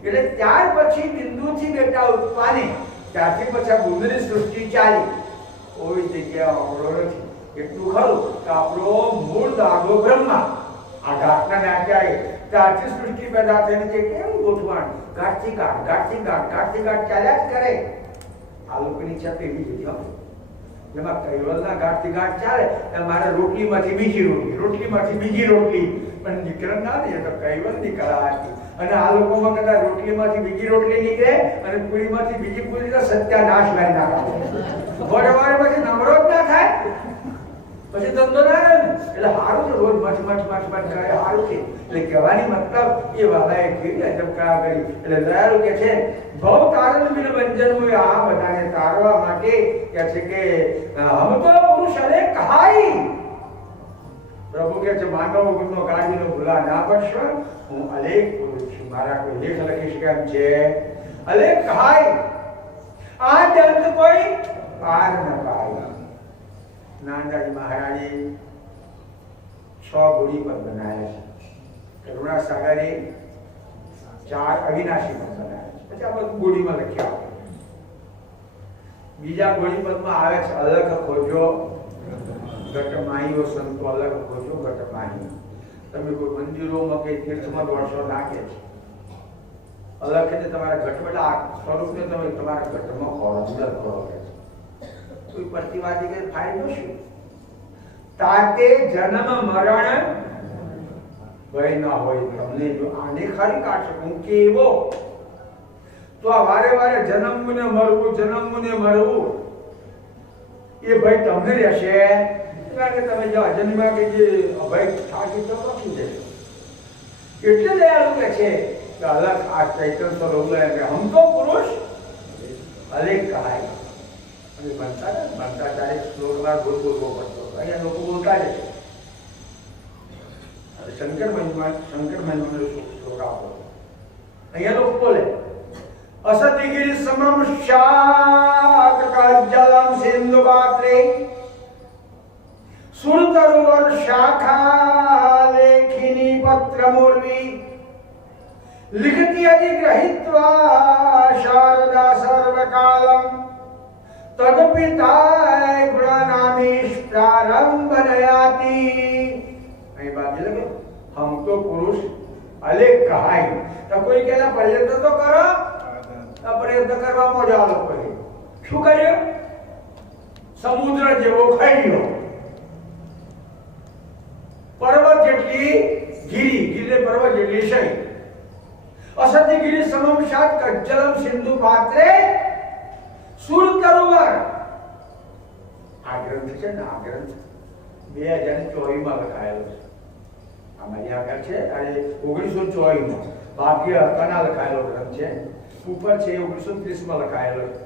એટલે ત્યાર પછી બિંદુથી બેટા ઉત્પાને ત્યારથી પછી આ બુદ્ધની સૃષ્ટિ ચાલી. કોઈ જગ્યા આવડો નથી. એટલું ખરું કે આપણો મૂળ દાગો બ્રહ્મા આ ઘાટના નાખ્યા ત્યારથી સૃષ્ટિ પેદા થઈને છે. કેવું ગોઠવણ ગાંઠથી ગાંઠ ચાલ્યા જ કરે. આ લોકોની છત એવી જ હતી. જેમાં કૈવલના ગાંઠથી ગાંઠ ચાલે મારે રોટલીમાંથી બીજી રોટલી પણ નીકળે ના ને તો કૈવલ નીકળાતી. અને આ લોકોમાં કદાચ રોટલીમાંથી બીજી રોટલી નીકળે અને પૂરીમાંથી બીજી પૂરી તો સત્યાનાશ લાઈ નાખે. વડવારે પછી નમરો જ ના થાય પછી ધંધો ના રહે ને. એટલે સારું છે રોજ મચ કરે સારું છે. એટલે કહેવાની મતલબ એ વાલાએ કેવી અજબ કળા કરી. એટલે દયાળુ કે છે ભવ તારણ બિન બંજન હોય આ બધાને તારવા માટે કે છે કે હમ તો પુરુષ અલે કહાઈ. પ્રભુ કે છે માનવ ગુણનો કાઢીનો ભૂલા ના પડશો. હું અલેખ પુરુષ છું. મારા કોઈ લેખ લખીશ કેમ છે અલેખ કહાઈ. આ જંત કોઈ પાર ન પાય. નાનદાજી મહારાજે 6 ગોળી પદ બનાવ્યા છે. કરુણા સાગરે 4 અવિનાશી પદ બનાવ્યા છે. પછી આપણે ગોળીમાં લખ્યા. બીજા ગોળી પદમાં આવે છે અલગ ખોજો ઘટમાહીઓ સંતો અલગ ખોજો ઘટમાહી. તમે કોઈ મંદિરોમાં કે તીર્થમાં દોડશો નાખે છે અલગ એટલે તમારા ઘટવડા સ્વરૂપને તમે તમારા ઘટમાં ખોરો અંદર ખોરો કે છે. કોઈ પ્રતિવાદી કે ફાયદો શું. તાતે જન્મ મરણ ભય ના હોય. તમને જો આને ખાલી કાઢશો હું કેવો તો આ વારે જન્મને મરવું એ ભય તમને રહેશે. કારણ કે તમે જો અજન્મા કે જે અભય થાકી તો પકી જશે. એટલે દયાળુ કે છે કે અલગ આ ચૈતન્ય સ્વરૂપ લે કે હમ તો પુરુષ અલેખ કહાય. અને બનતા તારે શ્લોકમાં બોલવો પડતો. અહીંયા લોકો બોલતા જ છે. શંકર મહિમાનો શ્લોક આપો અહીંયા લોકો બોલે असतिगिरि समम शाक कज्जलम सिंधु पात्रे सुरतरुवर शाखा लेखिनी पत्र मूर्वी लिखति अधिग्रहित्वा शारदा सर्वकालम तदपिताय गुणानामीश प्रारंभ नयाति। અહીં બાકી લગે हम तो पुरुष अलेख कहाय तो कोई केला पर्यंत तो करो तो पर्यंत करवा मोजालो पड़े શું કર્યો સમુદ્ર જેવો ખડ્યો પર્વત જેટલી ગિરી પર્વત જેટલી શય असति गिरि समम शात कज्जलम सिंधु पात्रे सुर तरुवर। આ ગ્રંથ છે ને, આ ગ્રંથ 2024 માં લખાયેલો છે। અમારી આગળ છે અને 1924 માં ભાગ્ય કના લખાયેલો ગ્રંથ છે। ઉપર છે 1930 માં લખાયેલો છે।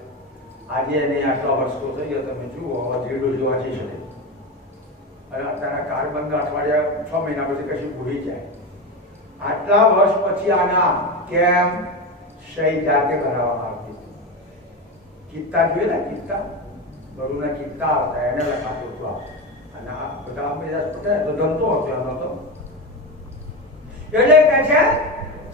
આજે એને આટલા વર્ષો થઈ ગયા, તમે જુઓ જેડો જોવા જઈ શકે અને અત્યારે કાર્બન અઠવાડિયા 6 મહિના પછી કશું ભૂલી જાય। આટલા વર્ષ પછી આ નામ કેમ શય જાતે બનાવવામાં આવતી કિત્તા જોયેલા કિત્તા બરુના કિત્તા હતા એને લખાતું હતું અને આ બધા મેરા પતા તો ધંધો હતો એનો તો એટલે કે છે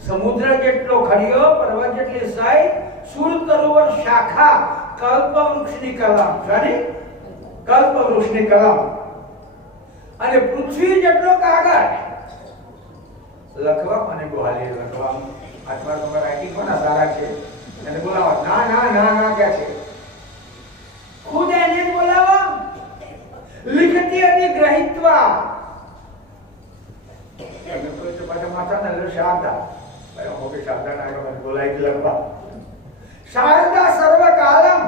સમુદ્ર જેટલો ખડિયો પર્વત જેટલી સાઈ સુર તરુવર શાખા કલ્પ વૃક્ષની કલમ જાની કલ્પ વૃક્ષની કલમ અને પૃથ્વી જેટલો કાગળ લખવા અને બોહાલી લખવા આત્મા નંબર રાઇટિંગ કોના સારા છે એને બોલાવા ના ના ના ના કે છે ખુદ એને બોલાવા લિખતી અધિગ્રહિત્વા એને કોઈ તો પાછા માથા ને શારદા ભાઈ હોકે શારદા ના મને બોલાઈ કે લખવા શારદા સર્વકાલમ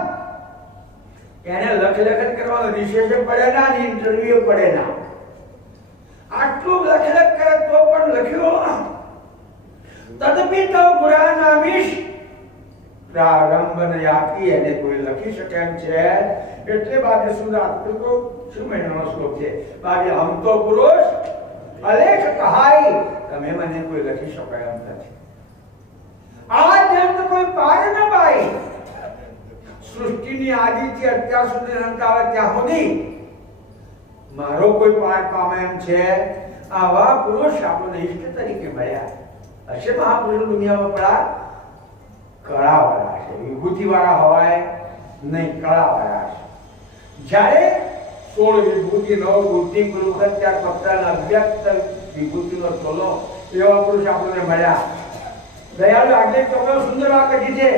એને લખત કરવાનો વિશેષ પડે ના ને ઇન્ટરવ્યુ પડે ના આટલું લખત કરે તો પણ લખ્યો તદપિતો ગુણાનામીશ પ્રારંભ નયાતિ એને કોઈ લખી શકે એમ છે એટલે બાજુ સુધા તો શું મહિનાનો શ્લોક છે બાજુ હમ તો પુરુષ અલેખ કહાય તમે મને કોઈ લખી શકો એમ નથી। આ જેમ તો કોઈ પાર ન પાય સૃષ્ટિની આદિથી અત્યાર સુધી અંત આવે ત્યાં સુધી મારો કોઈ પાર પામે એમ છે। આવા પુરુષ આપણને ઇષ્ટ તરીકે મળ્યા હશે। મહાપુરુષ દુનિયામાં પડા કળાવાળા છે, વિભૂતિવાળા હોય નહીં, કળાવાળા છે। જ્યારે 16 વિભૂતિ 9 બુદ્ધિ કૃત ત્યાર પત્રના અવ્યક્ત વિભૂતિનો ચોલો એવા પુરુષ આપણને મળ્યા। દયાળુ આગળ ચોક્કસ સુંદર વાત કહી છે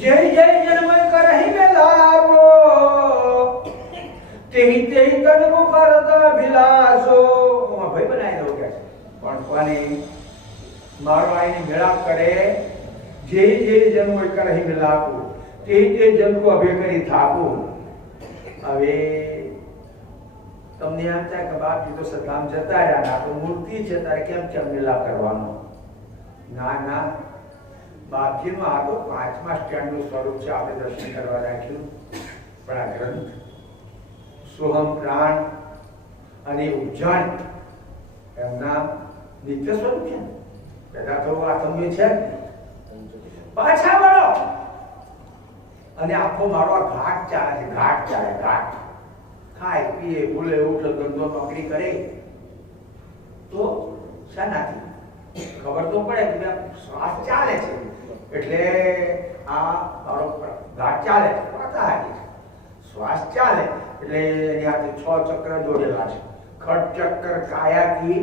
જય જય જન્મ કરહી મેલાપો તેહી તેહી તનકો કરત અભિલાષો। ઓમાં ભાઈ બનાવી દો કે પણ કોની મારો આઈને મેળાપ કરે જે જે જન્મ કરહી મેલાપો તેહી તે જન કો અભે કરી થાપો। હવે તમને એમ થાય કે બાપજી તો સદામ જતા રહ્યા ના તો મૂર્તિ છે તારે કેમ મેળાપ કરવાનો? ના ના, બાપજીનું આ તો 5મા સ્ટેન્ડનું સ્વરૂપ છે, આપણે દર્શન કરવા રાખ્યું। પણ આ ગ્રંથ સોહમ પ્રાણ અને ઉજ્જૈન એમના નિત્ય સ્વરૂપ છે। પેલા તો આ તમે છે પાછા વળો અને આખો મારો ઘાટ ચાલે છે, ઘાટ ચાલે, ઘાટ ખાય પીએ ભૂલે ઉઠે ધંધો નોકરી કરે તો શાનાથી ખબર તો પડે કે શ્વાસ ચાલે છે એટલે આ મારો ઘાટ ચાલે છે, વાતા છે શ્વાસ ચાલે એટલે એની હાથે 6 ચક્ર જોડેલા છે। ખટ ચક્ર કાયાથી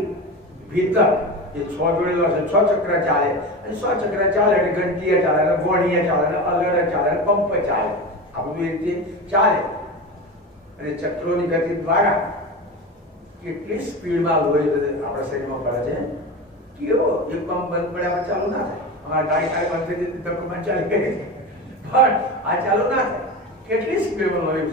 ભીતર એ 6 જોડેલા છે, 6 ચક્ર ચાલે અને 6 ચક્ર ચાલે એટલે ઘંટીએ ચાલે ને ગોળીએ ચાલે ને અલડે ચાલે ને પંપ ચાલે, આ બધું એ રીતે ચાલે। અને ચક્રોની ગતિ દ્વારા કેટલી સ્પીડમાં લોહી આપણા શરીરમાં પડે છે કેવો એક પંપ બંધ પડ્યા ચાલુ ના થાય। અમારી ગાડી કાલે બંધ થઈ જતી તો પંપ ચાલી ગઈ પણ આ ચાલુ ના થાય, કેટલી સ્પીડમાં લોહી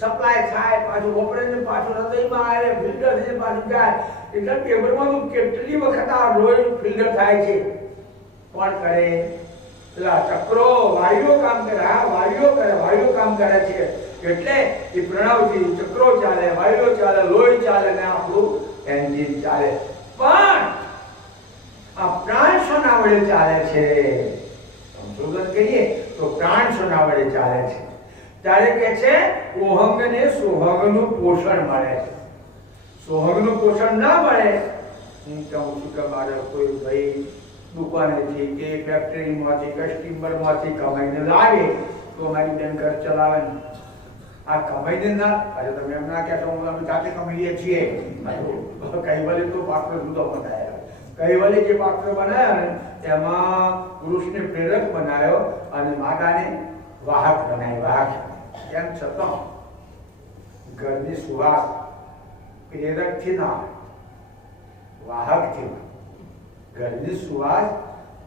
સપ્લાય થાય પાછું ઓપરેશન પાછું હૃદયમાં આવે ફિલ્ટર થઈને પાછું જાય એટલે ટેબલમાં કેટલી વખત આ લોહી ફિલ્ટર થાય છે। કોણ કરે? પેલા ચક્રો વાયુઓ કામ કરે, હા વાયુઓ કરે, વાયુઓ કામ કરે છે એટલે એ પ્રણવથી ચક્રો ચાલે, વાયુઓ ચાલે, લોહી ચાલે ને આપણું એન્જિન ચાલે। પણ આ પ્રાણ શોના વડે ચાલે છે? કરીએ તો પ્રાણ સોના વડે ચાલે છે. ત્યારે કે છે ઓહંગને સોહંગનું પોષણ મળે છે. સોહંગનું પોષણ ના મળે, હું કહું છું કે મારે કોઈ ભાઈ દુકાનેથી કે ફેક્ટરીમાંથી કે સ્ટીમરમાંથી કમાઈને લાવે તો મારી બેન ઘર ચલાવે ને. આ કમાઈને ના, અરે તમે એમ ના કહેશો અમે જાતે કમાઈએ છીએ. કૈવલ્ય તો પાત્ર જુદો બનાવ્યા. કૈવલ્ય જે પાત્ર બનાવ્યા ને એમાં પુરુષને પ્રેરક બનાવ્યો અને માતાને વાહક બનાવી. વાહક એમ છતાં ઘરની સુવાસ પ્રેરકથી ના, વાહકથી. ઘરની સુવાસ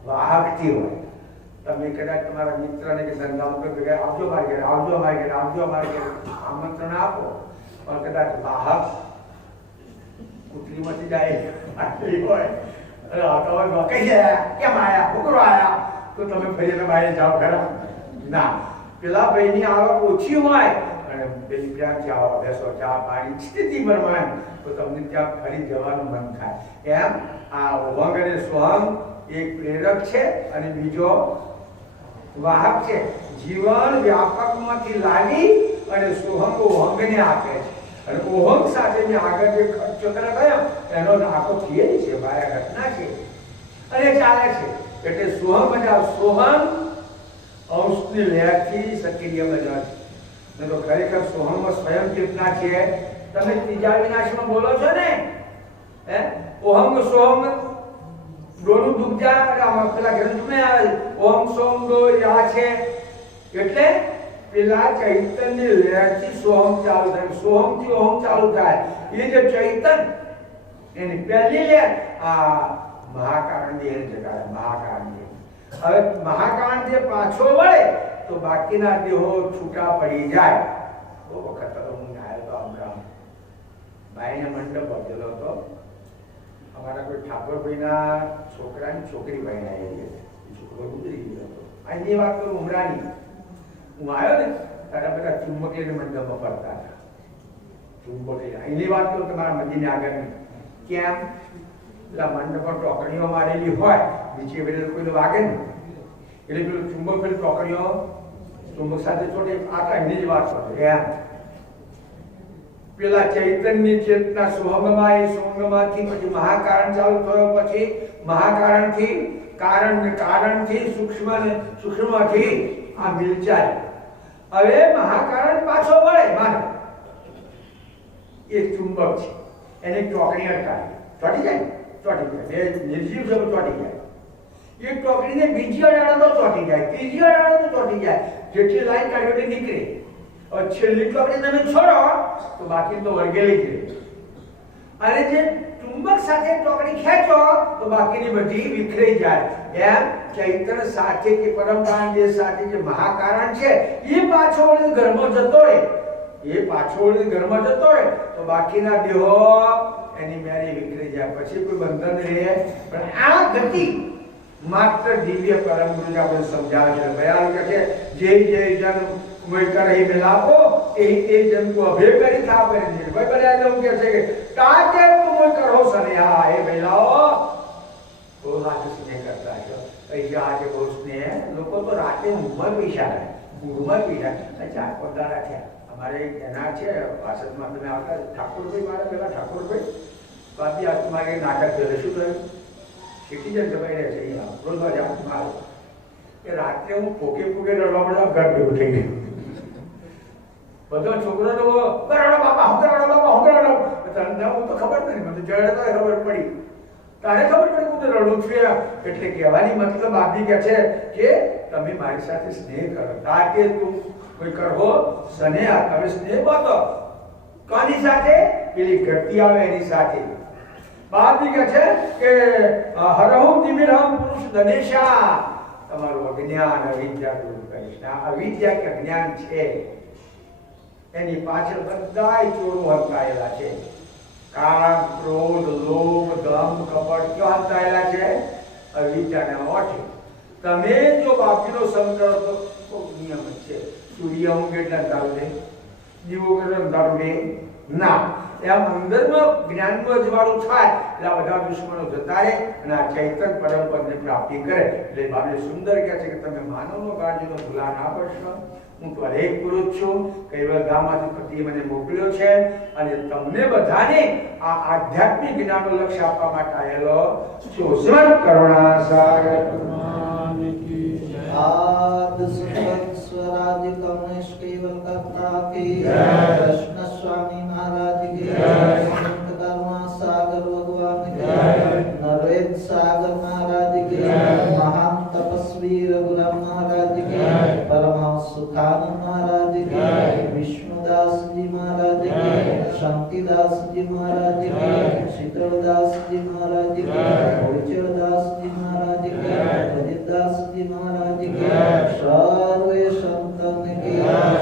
વાહકથી હોય. તમે કદાચ તમારા મિત્રને કે ધંધા ઉપર ભેગા આવજો મારી ઘરે, આવજો મારી ઘરે, આવજો મારી ઘરે આમંત્રણ આપો, પણ કદાચ વાહક કુતરીમાંથી જાય આટલી હોય અને આવતા કઈ ગયા, કેમ આયા, ઉકરો આયા, તો તમે ફરીને બહાર જાઓ ખરા? ના, પેલા ભાઈની આવક ઓછી હોય અને પેલી ક્યાંથી આવો બેસો ચા પાણી સ્થિતિ બનવાની તો તમને ત્યાં ફરી જવાનું મન થાય. એમ આ ઓહંગ અને સોહંગ એક પ્રેરક છે અને બીજો વાહક છે. જીવન વ્યાપકમાંથી લાવી અને સોહંગ ઓહંગને આપે છે. અને ઓહંગ સાથે જે આગળ જે ચક્ર ગયો એનો આખો થિયરી છે, માયા ઘટના છે અને ચાલે છે. એટલે સોહંગ અને સોહંગ અંશની લહેરથી સક્રિય બન્યો છે. ને તો ખરેખર સોહંગમાં સ્વયં ચેતના છે. તમે ત્રીજા વિનાશમાં બોલો છો ને, હે ઓહંગ સોહંગ ડોલું દુગ્જા પેલા ગ્રંથમાં આવે ઓમ સોમ ડો યા છે. એટલે પેલા ચૈતન્ય લહેરથી સોહમ ચાલુ થાય, સોહમથી ઓહમ ચાલુ થાય. એ જે ચૈતન એની પહેલી લહેર આ મહાકારણ દેહ જગાડે. મહાકારણ દેહ હવે મહાકારણ દેહ પાછો વળે તો બાકીના દેહો છૂટા પડી જાય. બહુ વખત હું આવ્યો તો અમરામ ભાઈને મંડપ બધેલો હતો. અમારા કોઈ ઠાકોરભાઈના છોકરાની છોકરી ભાઈને આવી હતી. છોકરો ગુજરી ગયો હતો. અહીંની વાત કરું ઉમરાની. હું આવ્યો ને તારા બધા ચુંબક લઈને મંડપમાં ફરતા હતા. ચુંબક લઈને અહીંની વાત કરું તમારા મંદિરની આગળની. કેમ? પેલા મંડપમાં ટોકણીઓ મારેલી હોય, નીચે પેલા કોઈ વાગે ને એટલે પેલું ચુંબક પેલી ટોકણીઓ ચુંબક સાથે છોડે. આ તો અહીંની જ વાત કરો. એમ પેલા ચૈતન્ય ચેતના સોહમમાં, એ સોહમમાંથી પછી મહાકારણ ચાલુ થયો, પછી મહાકારણથી કારણ ને કારણથી સૂક્ષ્મ ને સૂક્ષ્મથી આ મિલચાય. હવે મહાકારણ પાછો વળે મારે એ ચુંબક છે, એને ચોકડી અટકાવી ચોટી જાય, ચોટી જાય. બે નિર્જીવ છે ચોટી જાય. એક ટોકડીને બીજી અડાડો તો ચોટી જાય, ત્રીજી અડાડો તો ચોટી જાય. જેટલી લાઈન કાઢી નીકળે. છેલ્લી ટોકડી તમે છોડો તો બાકી તો વળગેલી જ રહે. અને જે ચુંબક સાથે ટોકડી ખેંચો તો બાકીની બધી વિખરાઈ જાય. એમ ચૈતન્ય સાથે કે પરમકાંડ જે સાથે જે મહાકારણ છે એ પાછો વળીને ઘરમાં જતો રહે. એ પાછો વળીને ઘરમાં જતો રહે તો બાકીના દેહો એની મેરે વિખરાઈ જાય. પછી કોઈ બંધન રહે. પણ આ ગતિ માત્ર દિવ્ય પરમ ગુરુ આપણે સમજાવે છે. ભયાલ કહે છે જે જે જન કોઈ કરહી મિલાપો એ જન કો અભે કરી થા પર નિર્ભય બન્યા. એવું કહે છે કે તાકે તું કરો સનેહા એ મહિલાઓ બહુ રાતે સ્નેહ કરતા છો. પૈસા આજે બહુ સ્નેહ. લોકો તો રાતે ઊંઘમાં પૈસા ઊંઘમાં પૈસા. ચાર પગારા થયા અમારે એના છે વાસદમાં તમે આવતા ઠાકોરભાઈ મારા પેલા ઠાકોરભાઈ બાકી આ તમારે નાટક કરે શું થયું સિટીઝન જવાઈ રહે છે અહીંયા રોજગાર મારો કે રાત્રે હું ફોકે ફોકે રડવા મળ્યા ઘર ભેગું થઈ ગયું. બધો છોકરોનો કરાડો બાપા હું કરાડો બાપા હું કરાડો. હું તો ખબર નથી, મને જડે તો ખબર પડી. તારે ખબર પડી હું તો રડું છું. એટલે કહેવાની મતલબ આપી કે છે કે તમે મારી સાથે સ્નેહ કરો. તાકે તું કોઈ કરવો સ્નેહ. તમે સ્નેહ બાતો કોની સાથે? પેલી ઘટતી આવે એની સાથે. બાપી કહે છે કે હરહું દિવ્યરામ પુરુષ દનેશા તમારું અજ્ઞાન અવિદ્યા દૂર કરીશ. આ અવિદ્યા કે અજ્ઞાન છે એની પાછળ બધાય ચોરો હંતાયેલા છે. કામ, ક્રોધ, લોભ, દંભ, કપટ ક્યાં હંતાયેલા છે? અવિદ્યાના ઓઠે. તમે જો બાપીનો સંગ કરો તો નિયમ છે. સૂર્ય ઊંઘે એટલે અંધારું રહે, દીવો કરે અંધારું રહે ના. એમ અંદરમાં જ્ઞાનનો અજવાળું થાય એટલે આ બધા દુશ્મનો જતા રહે અને આ ચૈતન્ય પરમ પદની પ્રાપ્તિ કરે. એટલે બાબલે સુંદર કહે છે કે તમે માનવનો કાળજીનો ભૂલા ના પડશો. હું તો એક પુરુષ છું, કૈવલ ગામમાંથી પતિએ મને મોકલ્યો છે અને તમને બધાને આ આધ્યાત્મિક જ્ઞાનનો લક્ષ્ય આપવા માટે આવેલો છું. કરુણા સાગર आद सुखद स्वराज कमलेश केवल करता की कृष्ण स्वामी महाराज की संत करुणा सागर भगवान की नरेंद्र सागर महाराज की महान तपस्वी रघुराम महाराज की परमहंस सुखानंद महाराज की विष्णुदास जी महाराज की शांतिदास जी महाराज की शीतलदास जी महाराज की गोचरदास जी महाराज की दास जी महाराज की सर्वे संतन की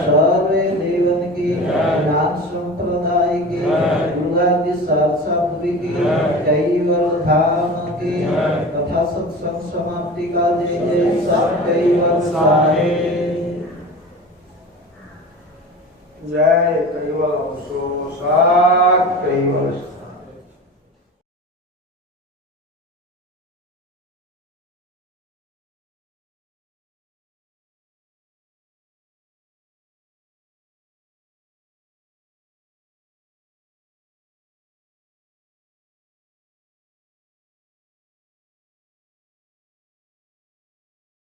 सर्वे देवन की ज्ञान संप्रदाय की दुर्गादि साधुपुरी की कैवल धाम की तथा सत्संग समाप्ति का जय जय सब कैवल साहेब. जय कैवल सो सात कैवल.